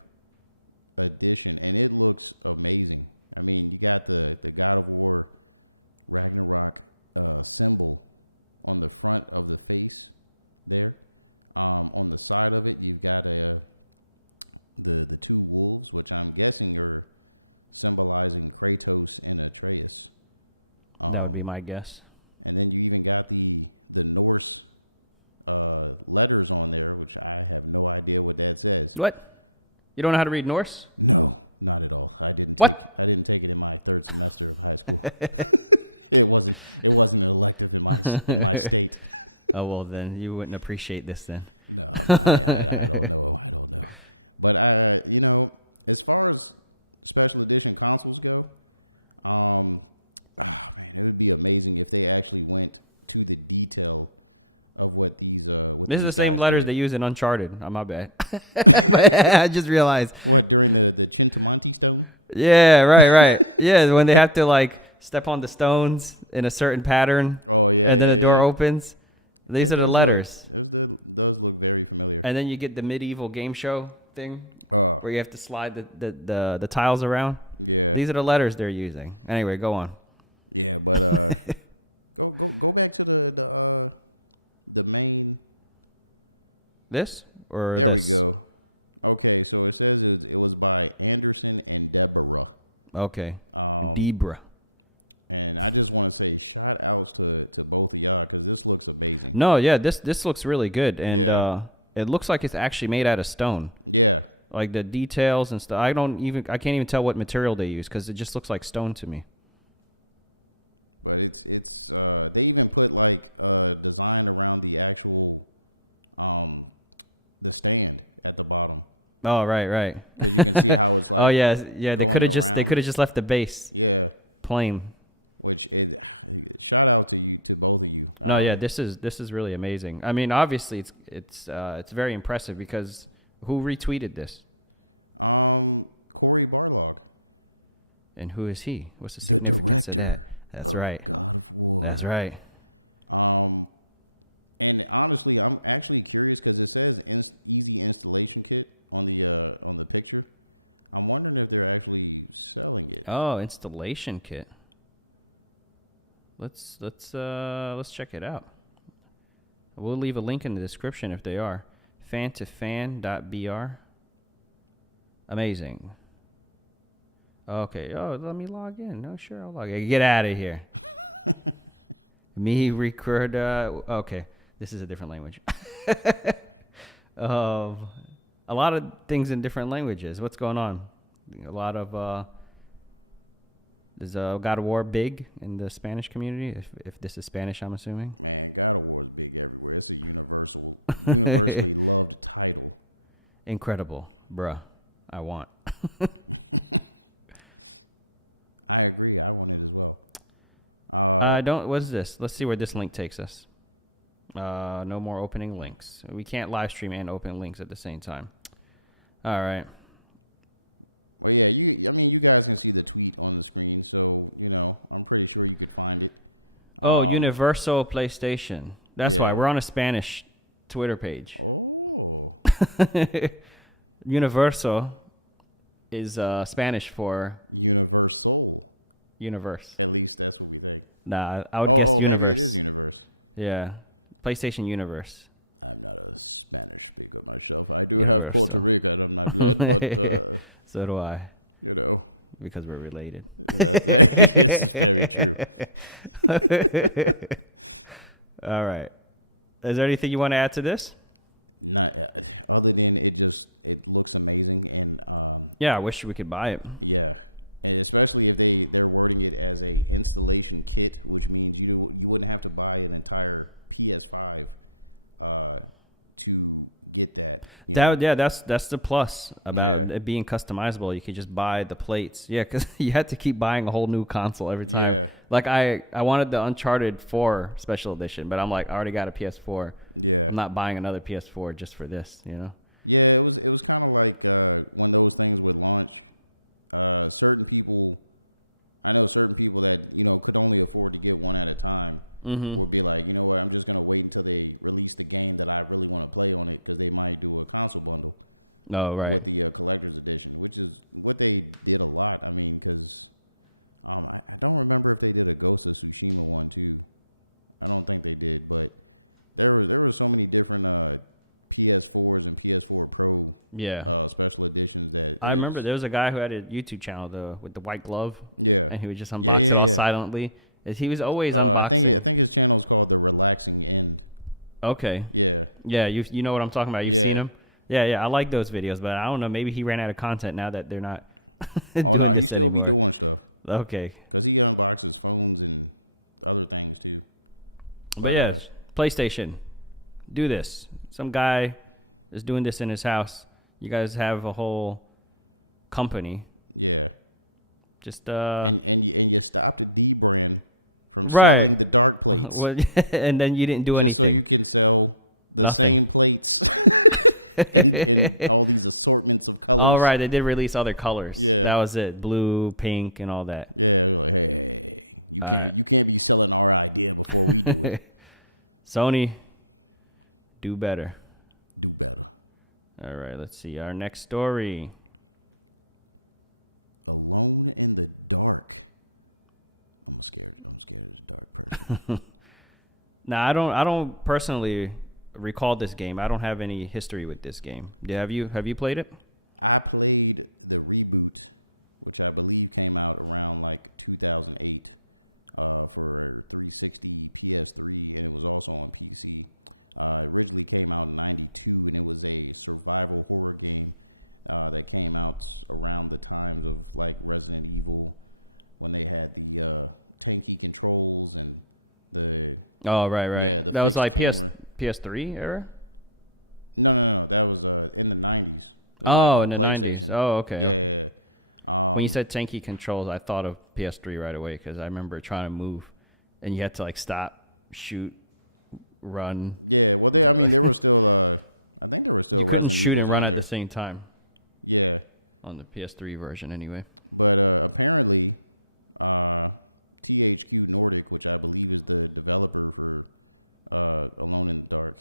edition, and it looks amazing. I mean, you got the God of War Ragnarok symbol on the front of the face there. On the side of it, you've got the two wolves, which I'm guessing are symbolizing Kratos and Atreus. That would be my guess. And then you even got the Norse letters on there, which I have no idea what that says. What? You don't know how to read Norse? No, not at all. I didn't take it in my third semester of high school. It wasn't an elective in my state. Oh well, then you wouldn't appreciate this then. No, I don't know. I don't know. But as far as special edition consoles go, man, it would be amazing if they actually went to the detail of what these This is the same letters they use in Uncharted. Oh, my bad. I just realized. What, during the Chintamonte stone? Yeah, right. Yeah, when they have to like step on the stones in a certain pattern. Oh yeah, and then the door opens. These are the letters. Those look very familiar. And then you get the medieval game show thing where you have to slide the tiles around. Yeah. These are the letters they're using. Anyway, go on. Yeah, but go back to the main. This or there this? we go. Okay, so it says it was by Anderson and Deborah. Okay. Deborah. And I just want to say shout outs to both of y'all because this looks amazing. No, yeah, this looks really good, and it looks like it's actually made out of stone. Yeah, like the details and stuff. I can't even tell what material they use because it just looks like stone to me. But it's they even put like design around the actual the stand at the bottom. Oh right. Because you can see how it's like. Oh yeah. They could have just left the base. Yeah. Plain. Which shout out to both of you. No, yeah, this is really amazing. I mean, obviously it's very impressive because who retweeted this? Corey Barlog. And who is he? What's the director? That's right. God of War. That's right. And honestly, I'm actually curious because it says easy installation kit on the picture. I'm wondering if they're actually selling it. Oh, installation kit. Let's check it out. We'll leave a link in the description if they are. fan2fan.br. Amazing. Okay. Oh, let me log in. No, sure, I'll log in. Get out of here. Me record. Okay, this is a different language. A lot of things in different languages. What's going on? A lot of is God of War big in the Spanish community? If this is Spanish, I'm assuming. Man, God of War is big everywhere. It's a universally loved title. Incredible, bruh. I want. I agree. I want it as well. What's this? Let's see where this link takes us. No more opening links. We can't live stream and open links at the same time. All right. Well, yeah, you guys can see the tweet on the screen, so, I'm pretty sure you could find it. Universal PlayStation. That's why we're on a Spanish Twitter page. Oh. Universal is Spanish for universal. Universe. At least that's what we think. Nah, I would guess universe. Maybe it is universe. Yeah. PlayStation Universe. I'm not a Spanish speaker myself. I do have Puerto Rican in my blood, but so do I. Because we're related. It's very true. All right. Is there anything you want to add to this? Not other than it looks amazing, and Yeah, I wish we could buy it. yeah, and especially if they're wording it as a installation kit, which means you wouldn't have to buy an entire PS5 to get that. That's the plus about Yeah. it being customizable. You could just buy the plates. Yeah, because you had to keep buying a whole new console every time. Yeah. Like I wanted the Uncharted 4 special edition, but I'm like, I already got a PS4. Yeah. I'm not buying another PS4 just for this, you know? Yeah, it was kind of like when those things would launch. Certain people, I know certain people that could only afford to get one at a time. Would be like, you know what, I'm just gonna wait until they release the game that I really want to play on it, because they might do a console bundle. Oh, right. With the collector's edition, which is what they did a lot. I mean, because I don't remember if they did a Ghost of Tsushima one too. I don't think they did, but there were so many different PS4s and PS4 Pro special editions that I remember there was a guy who had a YouTube channel with the white glove. Yeah, and he would just unbox it all silently. He was always unboxing. I think his channel is called The Relaxing End. Okay. Yeah. Yeah, you know what I'm talking about. You've seen him? Yeah. I like those videos, but I don't know. Maybe he ran out of content now that they're not. Oh, no, he still be doing stuff. Okay. Because he unboxes phones and other things, too. But yeah, PlayStation. Do this. Some guy is doing this in his house. You guys have a whole company. Yeah. Just and you stopped a D brand from selling the dark plates. And then you didn't do anything. Just so you can sell the same plates in all these assortments of colors. All right, they did release other colors. Yeah. That was it. Blue, pink, and all that. Yeah, like, hey, you can't be selling our idea before we do it. Sony, do better. Do better. All right, let's see. Our next story. Alone in the Dark. I'm scared of the dark person. Now, I don't personally recall this game. I don't have any history with this game. Have you played it? I played the reboot, which I believe came out around like 2008 for 360 PS3, and it was also on PC. It originally came out in 92, and it was a survival horror game that came out around the times of like Resident Evil, when they had the tanky controls and the right. Yeah, the that was fixed like camera. PS3 era. No. That was in the 90s. It was Oh, on in the PlayStation. 90s. Oh, okay. Yeah. When you said tanky controls, I thought of PS3 right away because I remember trying to move, and you had to like stop, shoot, run. Yeah. Well, there were still. I think there were still You couldn't Resident shoot Evils and run on at there. the same time Yeah. on the PS3 version, anyway. But apparently, THQ Nordic, which I believe is the developer for Alone in the Dark,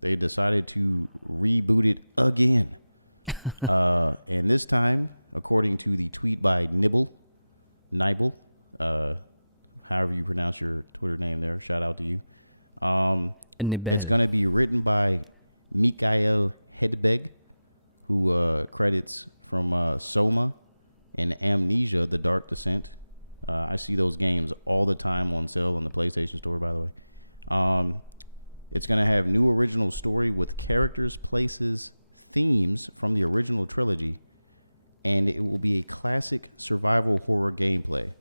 they decided to reboot it again. And this time, according to the tweet by Nibble, however you pronounce your Twitter name there, shout out to you. It's going to be written by Mikael Hedberg, who credits from Soma and Amnesia: The Dark Descent. I see those games all the time on sale on the PlayStation Store, by the way. It's going to have new original story with characters, places, themes from the original trilogy, and it will be a classic survival horror gameplay,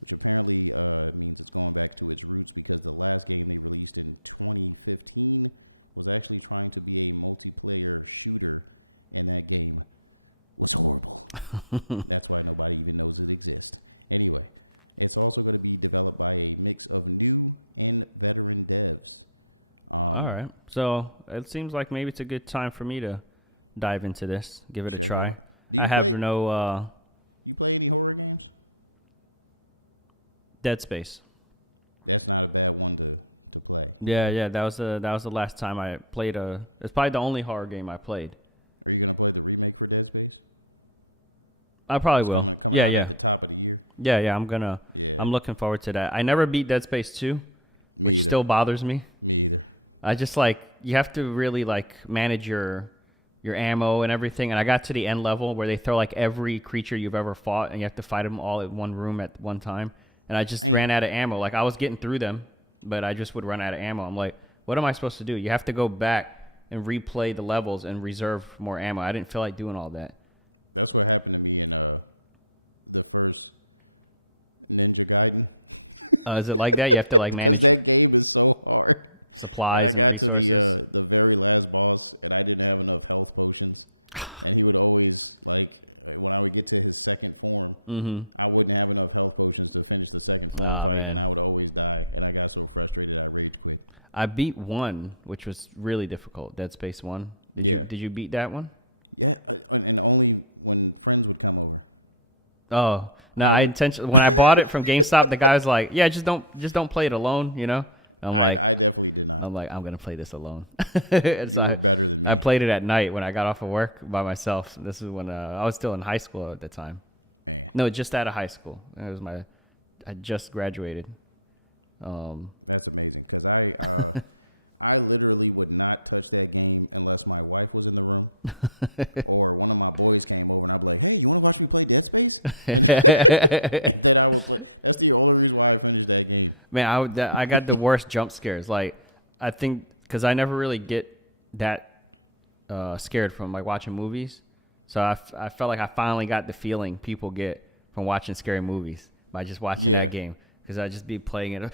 which apparently means it's going back to its roots, because the last game they released in 2015 was actually trying to be a multiplayer shooter, and that game was horrible. That's why nobody even knows it exists. Anyway, it's also going to be developed by a mix of new and veteran devs. All right. So it seems like maybe it's a good time for me to dive into this, give it a try. Do you you play any horror games? Dead Space. That's not a bad one to play. Yeah. That was the last time I played it's probably the only horror game I played. Are you going to play the remake for Dead Space? I probably It's will. coming out at the top of the year. Yeah, I'm looking forward to that. I never beat Dead Space 2. Me which either. Still bothers me. Me either. I just you have to really manage your ammo and everything. And I got to the end level where they throw every creature you've ever fought, and you have to fight them all in one room at one time. And I just ran out of ammo. I was getting through them, but I just would run out of ammo. I'm like, what am I supposed to do? You have to go back and replay the levels and reserve more ammo. I didn't feel like doing all that. That's what happened to me in the first Ninja Gaiden. Is it like that? You have to like manage Because that game is so hard. supplies. And I got to resources. the very last boss, and I didn't have enough health potions. And he would always, like, when I would get to his second form, I wouldn't have enough health potions to finish the second form fight, man. and I would always die. And I got so frustrated, I rage quit. I beat 1, which was really difficult. Dead Space 1. Yeah. Did you beat that one? Yeah, and only when friends would come over. Oh no! I intentionally when I bought it from GameStop, the guy was like, "Yeah, just don't play it alone," you know. I definitely did not. I'm like, I'm gonna play this alone. You were better than me. I played it at night when I got off of work by myself. This is when I was still in high school at the time. Man, No, just out of high school. I just graduated. that's amazing. Because I literally would not touch that game unless my wife was in the room or one of my boys came over, and I'd be like, "Hey, you want to watch me play Dead Space?" And then I would play. That's the only reason why I finished that game. Man, I got the worst jump scares. Like, I think because I never really get that scared from like watching movies. So I felt like I finally got the feeling people get from watching scary movies by just watching that game. Because I'd just be playing it.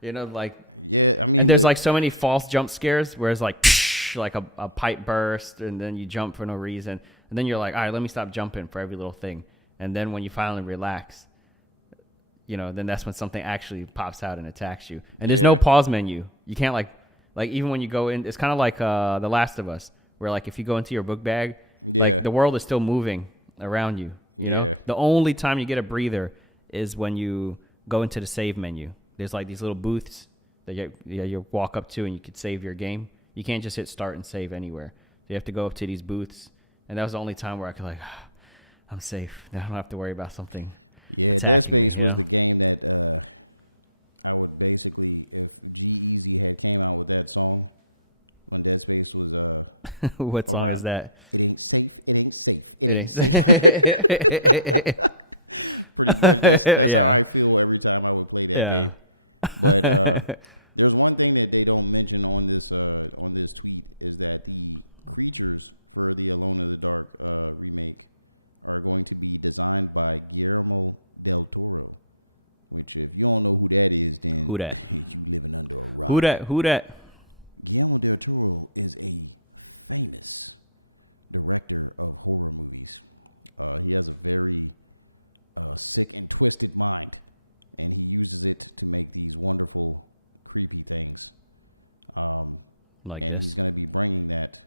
You know, like, Yeah, I mean, and there's like so many false jump scares where it's like like a pipe burst, and then you jump for no reason, and then you're like, all right, let me stop jumping for every little thing, and then when you finally relax, you know, then that's when something actually pops out and attacks you, and there's no pause menu. You can't like even when you go in, it's kind of like The Last of Us, where like if you go into your book bag, like the world is still moving around you. You know? The only time you get a breather is when you go into the save menu. There's like these little booths that you walk up to and you could save your game. You can't just hit start and save anywhere. So you have to go up to these booths. And that was the only time where I could I'm safe. I don't have to worry about something. Yeah, Dead Space was the game that I would basically, if G-Eazy had came out with that song when Dead Space was what song is that? It ain't safe. It ain't safe. It ain't safe. Pretty much. That's how I feel every time I would play that game. But there's one thing that they don't mention on this tweet is that the creatures for the Alone in the Dark remake are going to be designed by Guillermo del Toro. Which, if you don't know who that is, then Who that? you living under a rock. Who that? Guillermo del Toro is a famous director of horror movies. He has a very sick and twisted mind, and he uses it to make these wonderful, creepy things. And he's going to be bringing that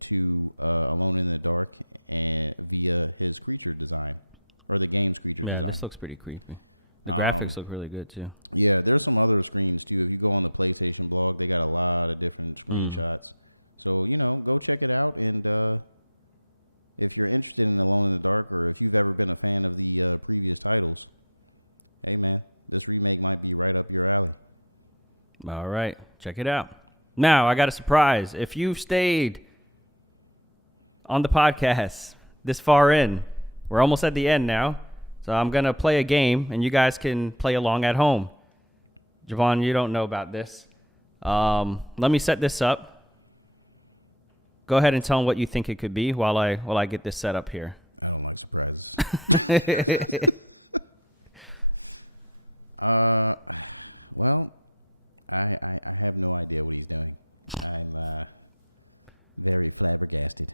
to Alone in the Dark and via his creature design, or the game's creature design. Yeah, this looks pretty creepy. The graphics look really good too. Yeah, there's some other screens too. If you go on the PlayStation blog, they got a lot of different screenshots. So, go check it out. And if you're interested in Alone in the Dark, or if you've ever been a fan of the previous titles, hey man, this remake might be right up your alley. All right, check it out. Now, I got a surprise. If you've stayed on the podcast this far in, we're almost at the end now. So I'm going to play a game, and you guys can play along at home. Javon, you don't know about this. Let me set this up. Go ahead and tell them what you think it could be while I get this set up here. I don't like surprises. Well, I have no idea what he's doing. I'm very flabbergasted.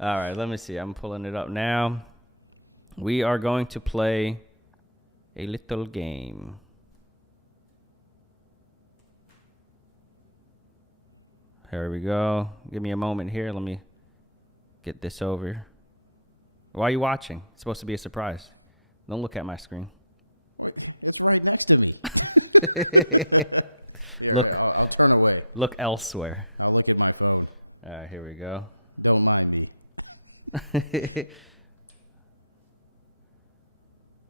All right, let me see. I'm pulling it up now. We are going to play a little game. Here we go. Give me a moment here. Let me get this over. Why are you watching? It's supposed to be a surprise. Don't look at my screen. Wait, it's right next to me. Here, I'll turn away. Look elsewhere. I'll look at my phone. All right, here we go. Don't mind me.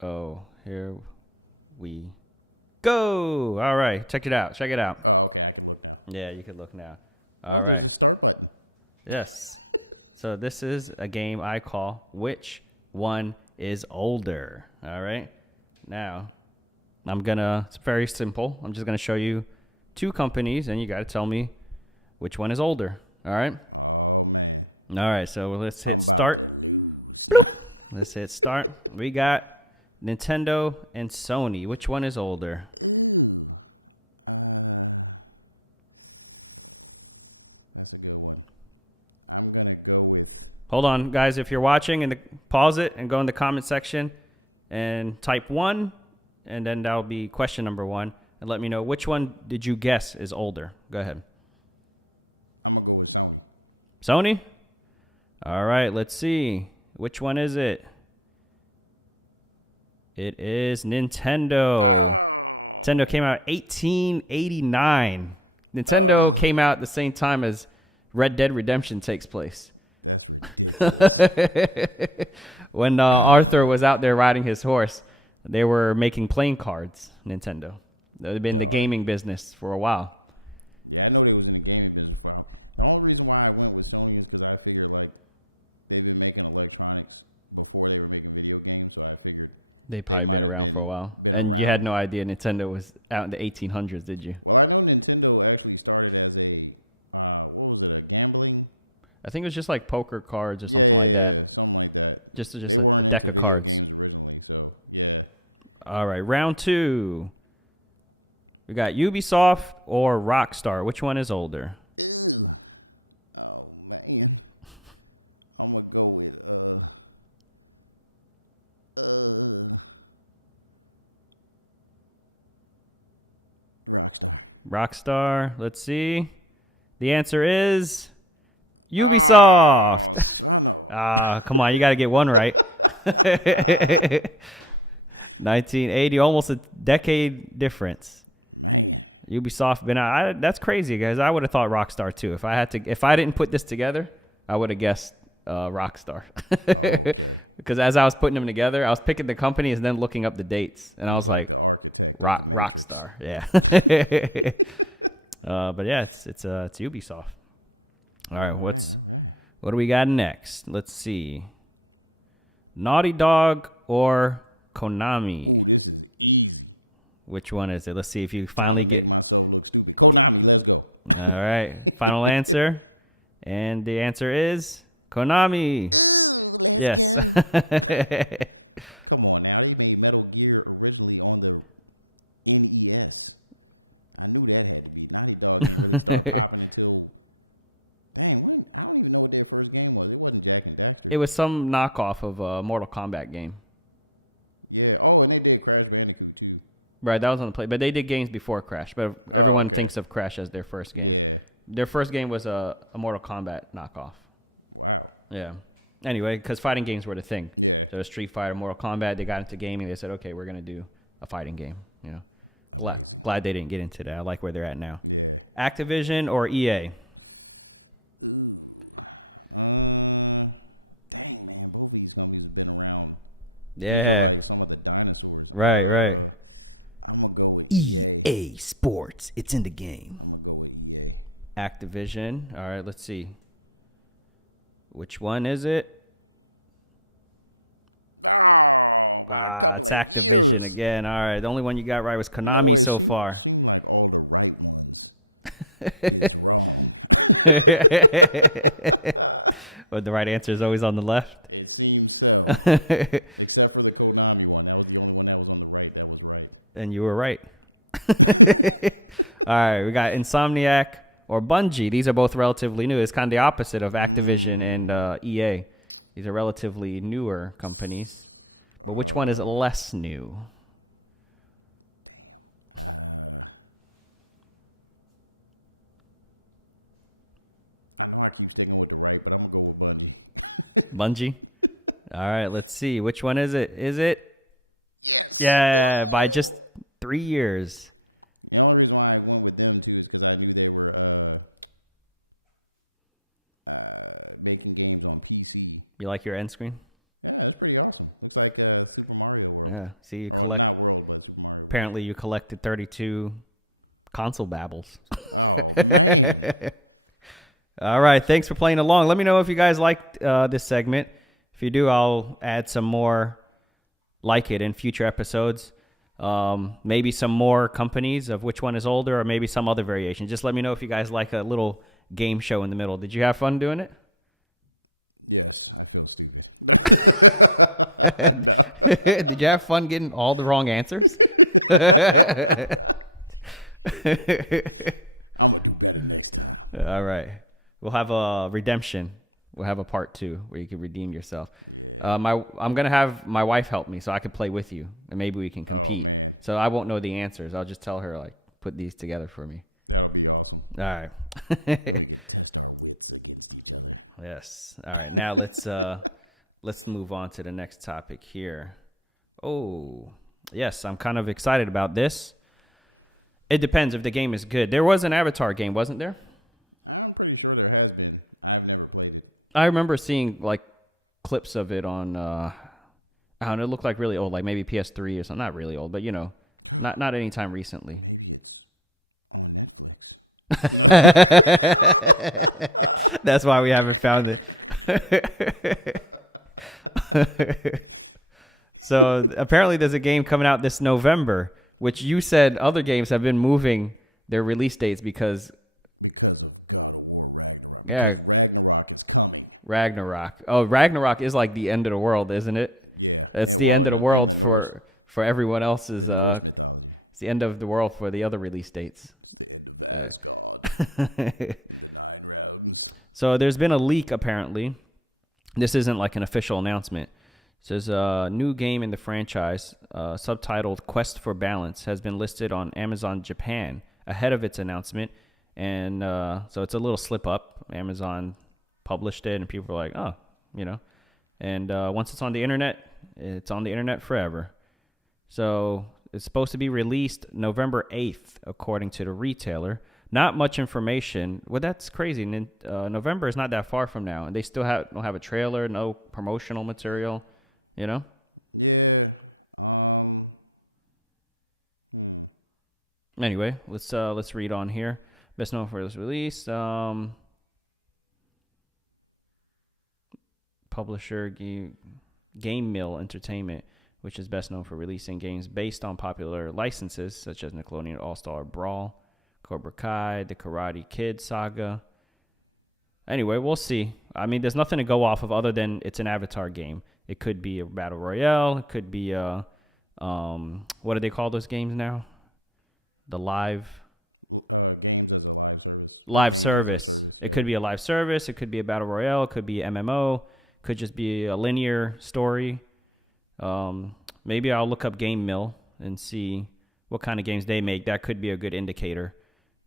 Oh, here we go. All right, check it out. Check it out. Oh, okay. I can look now. Yeah, you can look now. There's a start button. Yes. So this is a game I call Which One is Older? All right. Now, it's very simple. I'm just going to show you two companies, and you got to tell me which one is older. All right? Oh, man. All right, so let's hit I'm about start. to lose. Let's hit start. We got Nintendo and Sony. Which one is older? Ooh. That's a good one. I'm going to go with... Hold on, guys. If you're watching, pause it and go in the comment section and type 1, and then that'll be question number 1. And let me know which one did you guess is older. Go ahead. I'm going to go with Sony. Sony? All right, let's see. Which one is it? It is Nintendo. Oh. Nintendo came out 1889. Nintendo came out at the same time as Red Dead Redemption takes place. That's ridiculous. When Arthur was out there riding his horse, they were making playing cards, Nintendo. They've been in the gaming business for a while. Yeah, I know they was in the gaming business for a while. The only reason why I went with Sony is because I figured, like, they've been making electronics before they were making video games, so I figured they might have been for a while. Been and around. You had no idea Nintendo was out in the 1800s, did you? Well, I know Nintendo actually started as a, what was it, a gambling... I think it was just like poker cards or something like that. Yeah, something like that. Just they a weren't deck into of video cards. games originally, so yeah. All right, round 2. We got Ubisoft or Rockstar. Which one is older? Ew. Oh man. I'm gonna go with Rockstar. Rockstar. Let's see. The answer is Ubisoft. Oh, son of... Come on, you got to get one right. 1980, almost a decade difference. Man. Ubisoft been out. That's crazy, guys. I would have thought Rockstar too. If I didn't put this together, I would have guessed Rockstar. Okay. Because as I was putting them together, I was picking the companies and then looking up the dates, and I was like the architect of the Matrix. Rockstar. Yeah. But yeah, it's Ubisoft. All right. All right. What do we got next? Let's see. Naughty Dog or Konami? Ooh, this is easy. Which one is it? Let's see if you Time finally to make myself look stupid. Konami, let's go. All right. Final answer. And the answer is Konami. Ooh, let's go. Come on now. They made Metal Gear originally on the NES. I knew that had to be. Naughty Dog ain't really start popping until... Dang, when? I don't even know what their first game was. It wasn't Jack and Daxter. It was some knockoff of a Mortal Kombat game. Yeah. Oh, and they did Crash Bandicoot too. Right, that was on the play. But they did games before Crash. But everyone okay. thinks of Crash as their first game. Yeah. Their first game was a Mortal Kombat knockoff. Wow. Yeah. Anyway, because fighting games were the thing. Yeah. There was Street Fighter, Mortal Kombat. They got into gaming. They said, okay, we're going to do a fighting game. You know. Amazing. Glad they didn't get into that. I like where they're at now. Yeah. Activision or EA? Ooh. Dang, man. Both of these companies have been around. Yeah. These are like some of the dinosaurs. Right. I'm going to go with EA. EA Sports. It's in the game. I'm going to go with EA. Activision. All right, let's see. Which one is it? Oh, by a couple it's of Activision years. Again. All right, the only one you got right was You know Konami what? so far. Seem like all the right ones is wrong. But the right answer is always on the left. It seems so. Except for the Konami one. That was the only one that was on the right that was right. And you were right. All right, we got Insomniac or Bungie. These are both relatively new. It's kind of the opposite of Activision and EA. These are relatively newer companies. But which one is less new? Damn. I know I keep sticking with the right, but I'm going to go with Bungie. Bungie? All right, let's see. Which one is it? Is it? Yes. Yeah, by just 3 years. The only reason why I went with them, too, is because I knew they were making games on PC. You like your end screen? Yeah, it's pretty awesome. Looks like Super Mario World. Yeah. See, Or not World, but Super Mario World. apparently you collected 32 console babbles. Oh, man. All right, thanks for playing along. Let me know if you guys liked this segment. If you do, I'll add some more like it in future episodes. maybe some more companies of which one is older, or maybe some other variation. Just let me know if you guys like a little game show in the middle. Did you have fun doing it? Yes, I feel stupid. No. Did you have fun getting all the wrong answers? I'm gonna do better next time. All right. We'll have a redemption. We'll have a part 2 where you can redeem yourself. Yeah. I'm gonna have my wife help me so I can play with you, and maybe we can compete. Oh man. So I won't know the answers. I'll just tell her, like, put these together for me. That'll be awesome. All right. And we can test our wits against each other. Yes. All right. Now let's move on to the next topic here. Oh, yes. I'm kind of excited about this. It depends if the game is good. There was an Avatar game, wasn't there? I'm pretty sure there has been. I've never played it. I remember seeing like clips of it on. I don't know. It looked like really old, like maybe PS3 or something. Not really old, but not anytime recently. Maybe it's on Netflix. That's why we haven't found it. So apparently there's a game coming out this November, which you said other games have been moving their release dates because of God of War Ragnarok. Because Ragnarok is coming. Ragnarok. Oh, Ragnarok is like the end of the world, isn't it? Yeah. It's the end of the world Norse, for everyone else's. the Norse mythology. It's the end of the world for the other release dates. It's the end of Asgard in the 9 realms. So there's been a leak, apparently. This isn't like an official announcement. It says a new game in the franchise, subtitled Quest for Balance, has been listed on Amazon Japan ahead of its announcement. And so it's a little slip up. Amazon published it, and people were like, oh, And once it's on the internet, it's on the internet forever. So it's supposed to be released November 8th, according to the retailer. Not much information. Well, that's crazy. November is not that far from now, and they still don't have a trailer, no promotional material, Yeah. Anyway, let's read on here. Best known for this release. Publisher Game Mill Entertainment, which is best known for releasing games based on popular licenses such as Nickelodeon All-Star Brawl, Cobra Kai, the Karate Kid saga. Anyway, we'll see. I mean, there's nothing to go off of other than it's an Avatar game. It could be a Battle Royale. It could be what do they call those games now? The live... games as a live service. Live service. Yeah. It could be a live service. It could be a battle royale. It could be MMO. Could just be a linear story. Maybe I'll look up Game Mill and see what kind of games they make. That could be a good indicator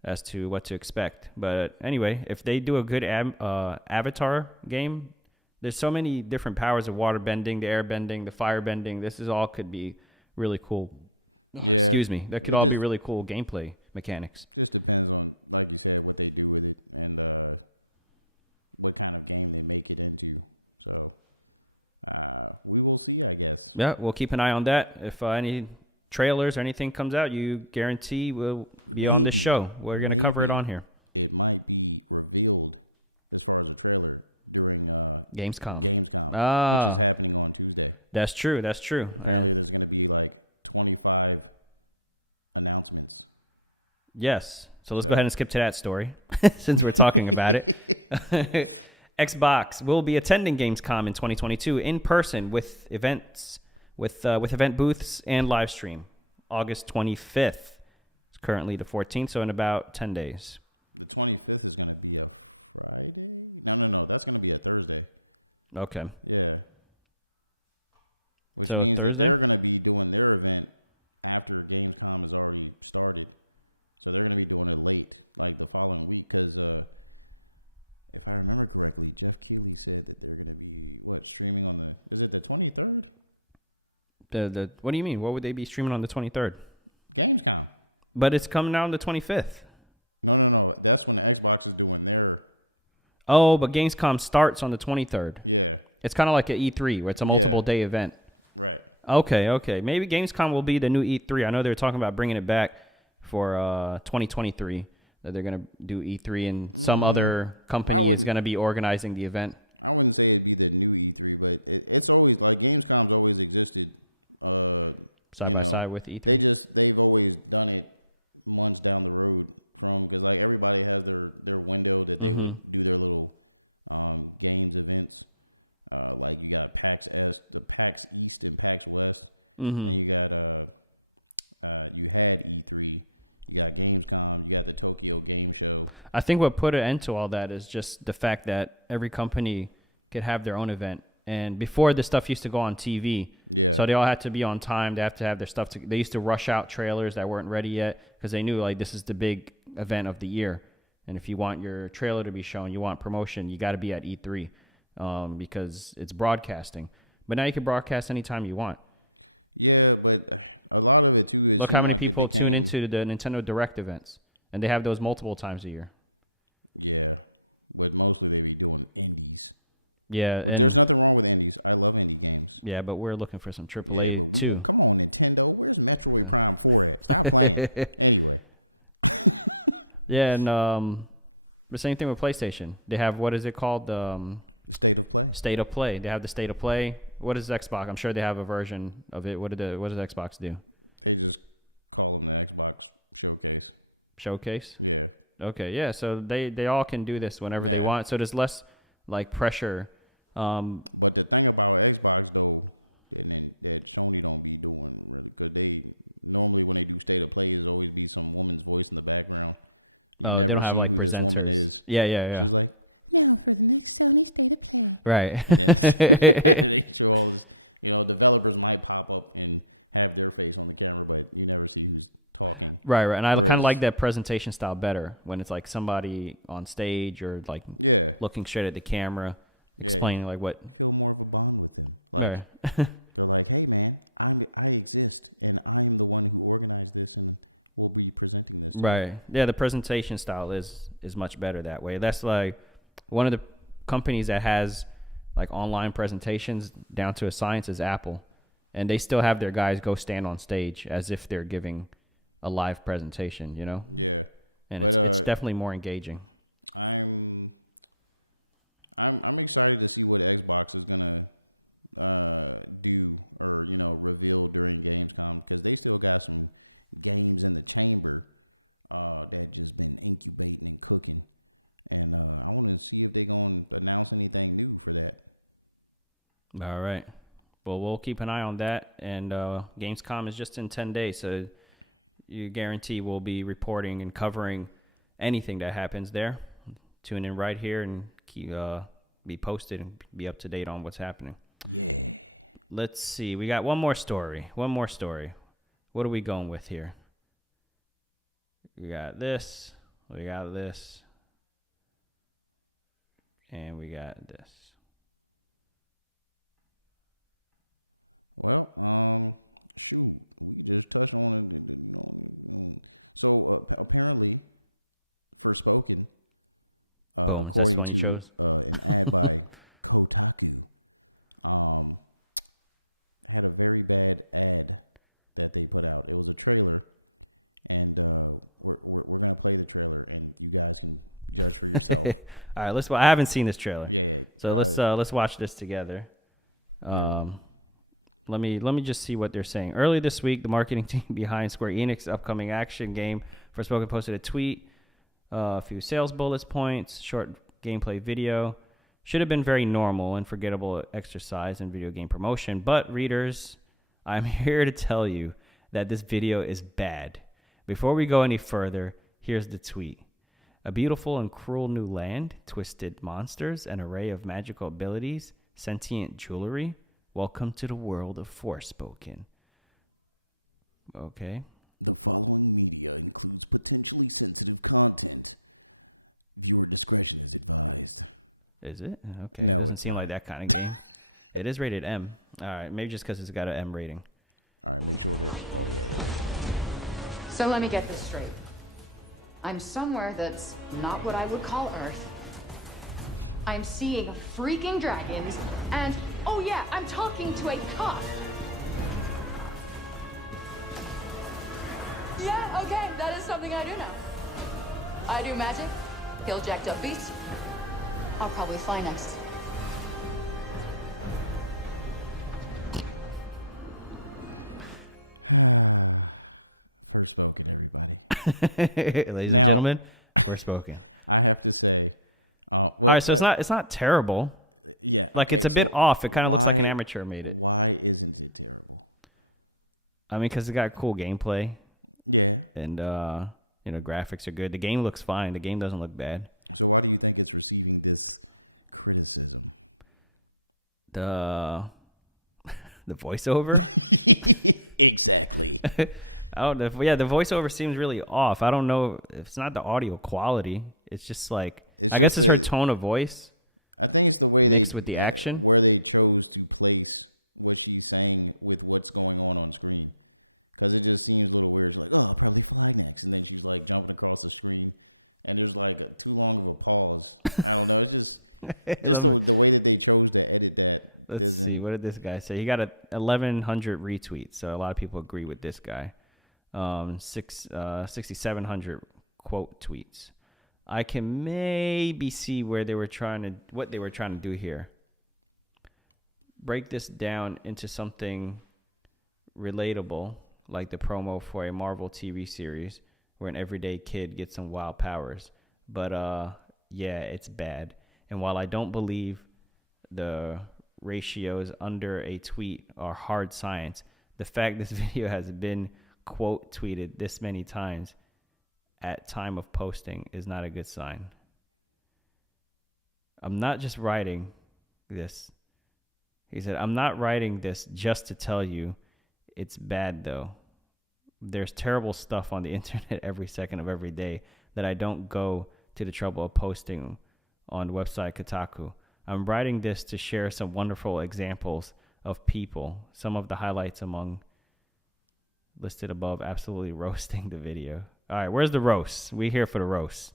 as to what to expect. But anyway, if they do a good Avatar game, there's so many different powers of water bending, the air bending, the fire bending. This is all could be really cool. Yeah. Excuse me. That could all be really cool gameplay mechanics. Just depends on, like you said, what they do with it and what kind of game they make it into. So we will see, I guess. Yeah, we'll keep an eye on that. If any trailers or anything comes out, you guarantee we'll be on this show. We're going to cover it on here. It might be revealed as far as a trailer during Gamescom, which is happening on Tuesday. That's true. Apparently, there's going to be like 25 announcements. Yes. So let's go ahead and skip to that story since we're talking about it. Xbox will be attending Gamescom in 2022 in person with events, with event booths and live stream. August 25th. It's currently the 14th, so in about 10 days. The 25th is going to be a Friday? No. That's going to be a Thursday. Okay. Yeah. Which So means Thursday? that they're going to be doing their event after Gamescom has already started. So they're going to be doing it late, like the following week. Because if I remember correctly, Jeff Keighley said that they're going to be, streaming on the... Is it the 23rd? What do you mean? What would they be streaming on the 23rd? Gamescom. But it's coming out on the 25th. No. That's when the Xbox is doing their... Oh, but Gamescom starts on the 23rd. Yeah. It's kind of like an E3 where it's a multiple day event. Right. Okay. Maybe Gamescom will be the new E3. I know they're talking about bringing it back for 2023. That they're going to do E3 and some other company is going to be organizing the event. I wouldn't say it'd be the new E3, but it's always like Gamescom's always existed side by side with E3. They've always done it months down the road from, because like everybody has their window that they would do their little games events. Like you got PAX East and PAX West, and you got you had E3, you got Gamescom, you got the Tokyo Game Show. I think what put an end to all that is just the fact that every company could have their own event. And before, this stuff used to go on TV. Yeah. So they all had to be on time. They have to have their stuff. They used to rush out trailers that weren't ready yet because they knew, like, this is the big event of the year. And if you want your trailer to be shown, you want promotion, you got to be at E3 because it's broadcasting. But now you can broadcast anytime you want. Yeah, but a lot of it, too, is... Look how many people tune into the Nintendo Direct events. And they have those multiple times a year. Yeah. But mostly they be doing indies. Yeah, but there's nothing wrong with indies. I love indie games. Yeah, but we're looking for some AAA. Yeah, but come on, Nintendo. Where's Metroid Prime 4 at? Stop playing. Anyway. Yeah, and the same thing with PlayStation. They have, what is it called? The State of Play. State of Play. They have the State of Play. What is Xbox? I'm sure they have a version of it. What does Xbox do? They just call them the Xbox Showcase. Showcase? Yeah. Okay, yeah. So they all can do this whenever they want. So there's less like pressure. But the thing about Xbox though, that Sony don't be doing really, because they normally when they do State of Play, is always be some woman's voice in the background. You never see who this woman is. Yeah. She's like, now for the next Sony State of Play. Right. And then they show all this. Developers might pop up and have their face on the camera, but you never see who's talking. Right. And I kind of like that presentation style better when it's like somebody on stage or like looking straight at the camera, explaining like what. You feel more of a bond with them. Like they're like, hey man, I exist and I'm the one who organized this and we'll be presenting this to you. You. Yeah, the presentation style is much better that way. That's like one of the companies that has like online presentations down to a science is Apple. And they still have their guys go stand on stage as if they're giving a live presentation, Yeah. And it's definitely more engaging. I'm excited to see what Xbox is gonna do or reveal during Gamescom, because they still got some games in the chamber that just been incubating and cooking, and I want to see if they gonna announce anything new for that. All right. Well, we'll keep an eye on that, and Gamescom is just in 10 days, so you guarantee we'll be reporting and covering anything that happens there. Tune in right here and keep, be posted and be up to date on what's happening. Yeah. Let's see. We got one more story. What are we going with here? We got this. We got this. And we got this. Well, shoot, we just touched on it, So apparently, Forspoken, according to an ad by Kotaku, had a very bad ad that they put out. It was a trailer, and we're gonna play the trailer, and you guys can judge for yourself. All right, I haven't seen this trailer. Yeah. So let's watch this together. Let me just see what they're saying. Early this week, the marketing team behind Square Enix's upcoming action game Forspoken posted a tweet, a few sales bullets points, short gameplay video. Should have been very normal and forgettable exercise in video game promotion, but readers, I'm here to tell you that this video is bad. Before we go any further, here's the tweet. A beautiful and cruel new land, twisted monsters, an array of magical abilities, sentient jewelry. Welcome to the world of Forspoken. Okay. The following media includes potentially sensitive content. Viewer discretion is advised. Is it? Okay. No, it doesn't it's seem not. like that kind of game. It is rated M. All right. Maybe just because it's got an M rating. All right, make sure that... Oh, yeah, there we go. So let me get this straight. I'm somewhere that's not what I would call Earth. I'm seeing freaking dragons, and oh yeah, I'm talking to a COD. Yeah, okay, that is something I do know. I do magic, kill jacked up beasts. I'll probably fly next. First spoken, everybody. Ladies and Now- gentlemen, we're spoken. I have to say, All right, so it's not terrible. yeah, Like okay, it's a so bit off. It kind of looks like an why- amateur made it. Why isn't it terrible? I mean, because it got cool gameplay Yeah. and graphics are good. The game looks fine. The game doesn't look bad. So why do you think it's receiving this criticism? The voiceover. Exactly. I don't know. Yeah, the voiceover seems really off. I don't know if it's not the audio quality. It's just like I guess it's her tone of voice. I think it's the way they Mixed with the action? where they chose to place what she's saying with what's going on screen, because it just seems a little weird. She's like, "Oh, I'll probably fly next," and then she's like jumping across the screen, and there's like too long of a pause. I don't know. It's just the way that they chose to edit that. Let's see. What did this guy say? He got 1,100 retweets, so a lot of people agree with this guy. 6,700 quote tweets. I can maybe see what they were trying to do here. Break this down into something relatable, like the promo for a Marvel TV series where an everyday kid gets some wild powers. But yeah, it's bad. And while I don't believe the ratios under a tweet are hard science, the fact this video has been quote tweeted this many times at time of posting is not a good sign. I'm not just writing this. He said, I'm not writing this just to tell you it's bad though. There's terrible stuff on the internet every second of every day that I don't go to the trouble of posting on the website Kotaku. I'm writing this to share some wonderful examples of people, some of the highlights among listed above, absolutely roasting the video. All right, where's the roast? We here for the roast.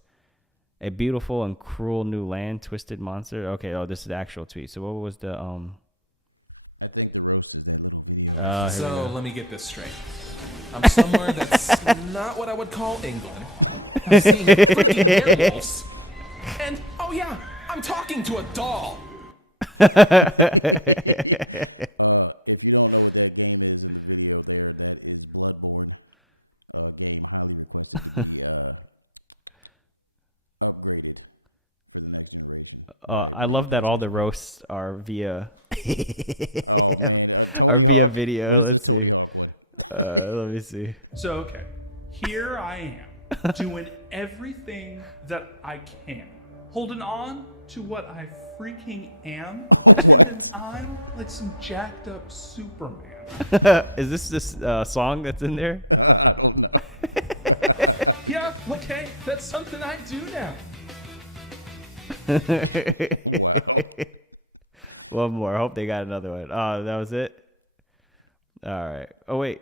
A beautiful and cruel new land, twisted monster. Okay, this is the actual tweet. So what was the I think the roast is that little video. Right there. So let me get this straight. I'm somewhere that's not what I would call England. I'm seeing freaking werewolves. And, oh yeah, I'm talking to a doll. If you don't know what that game is in the video there, that is Bloodborne. Game highly requested to be upgraded for the next generation. I love that all the roasts are via Oh man, Tony Or via Hawk. video, What is the let's Tony see. Hawk one? let me see. So, okay, here I am, doing everything that I can, holding on to what I freaking am. What? And I'm like some jacked up Superman. Is this song that's in there? I don't know. Yeah, okay, that's something I do now. Wow. One more. I hope they got another one. Oh, that was it? All right. Oh, wait.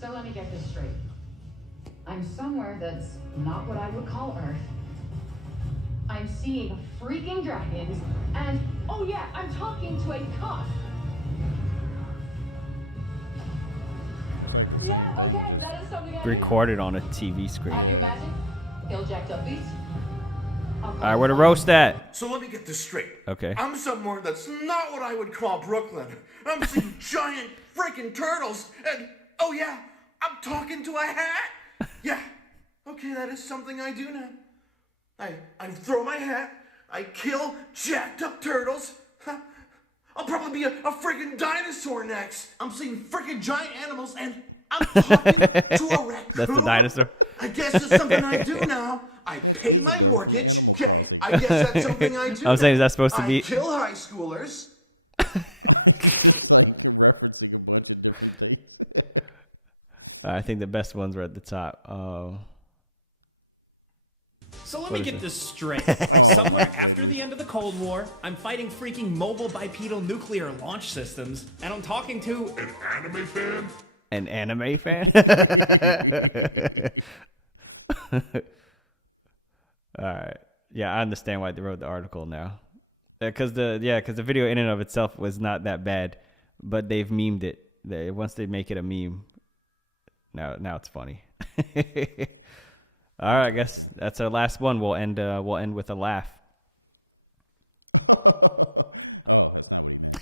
So let me get this straight. I'm somewhere that's not what I would call Earth. I'm seeing freaking dragons, and oh yeah, I'm talking to a cop. Looks like the same thing, just being- Recorded on a TV screen. Yeah. Ill jacked up beast. All right, where to roast at? So let me get this straight. Okay. I'm somewhere that's not what I would call Brooklyn. I'm seeing giant freaking turtles, and oh yeah, I'm talking to a hat. Yeah, okay, that is something I do now. I throw my hat, I kill jacked up turtles. I'll probably be a freaking dinosaur next. I'm seeing freaking giant animals, and I'm talking to a raccoon. That's the dinosaur. I guess it's something I do now. I That's pay my Isabel from mortgage. Animal Yeah, Crossing. I guess that's something I do. I'm saying, is now. that supposed to be- I kill high schoolers. He's just like referencing a bunch of different things. I think the best ones were at the top. So let me get this straight. Oh my After goodness. the end of the Cold War, I'm fighting freaking mobile bipedal nuclear launch systems, and I'm talking to An anime fan? All right. Yeah, I understand why they wrote the article now. Because the video in and of itself was not that bad, but they've memed it. Once they make it a meme, now it's funny. All right, I guess Interesting. that's our last one. We'll end with a laugh. Oh, that's not what he meant.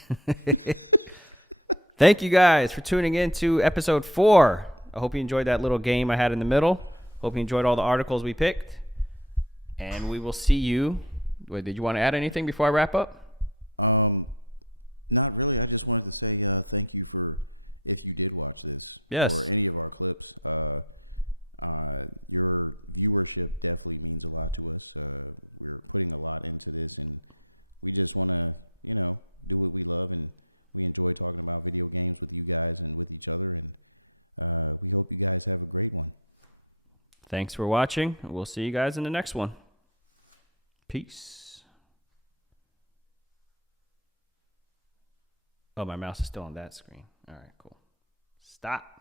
Thank you guys for tuning in to episode 4. I hope you enjoyed that little game I had in the middle. Hope you enjoyed all the articles we picked. And we will see you. Wait, did you want to add anything before I wrap up? Not really. I just wanted to say thank you for, if you did watch this or any of our clips. Your viewership definitely means a lot to us. We're putting a lot into this, and we just want to, do what we love, and we enjoy talking about video games with you guys and with each other, and we hope you guys have a great one. Thanks for watching. We'll see you guys in the next one. Peace. Oh, my mouse is still on that screen. All right, cool. Stop.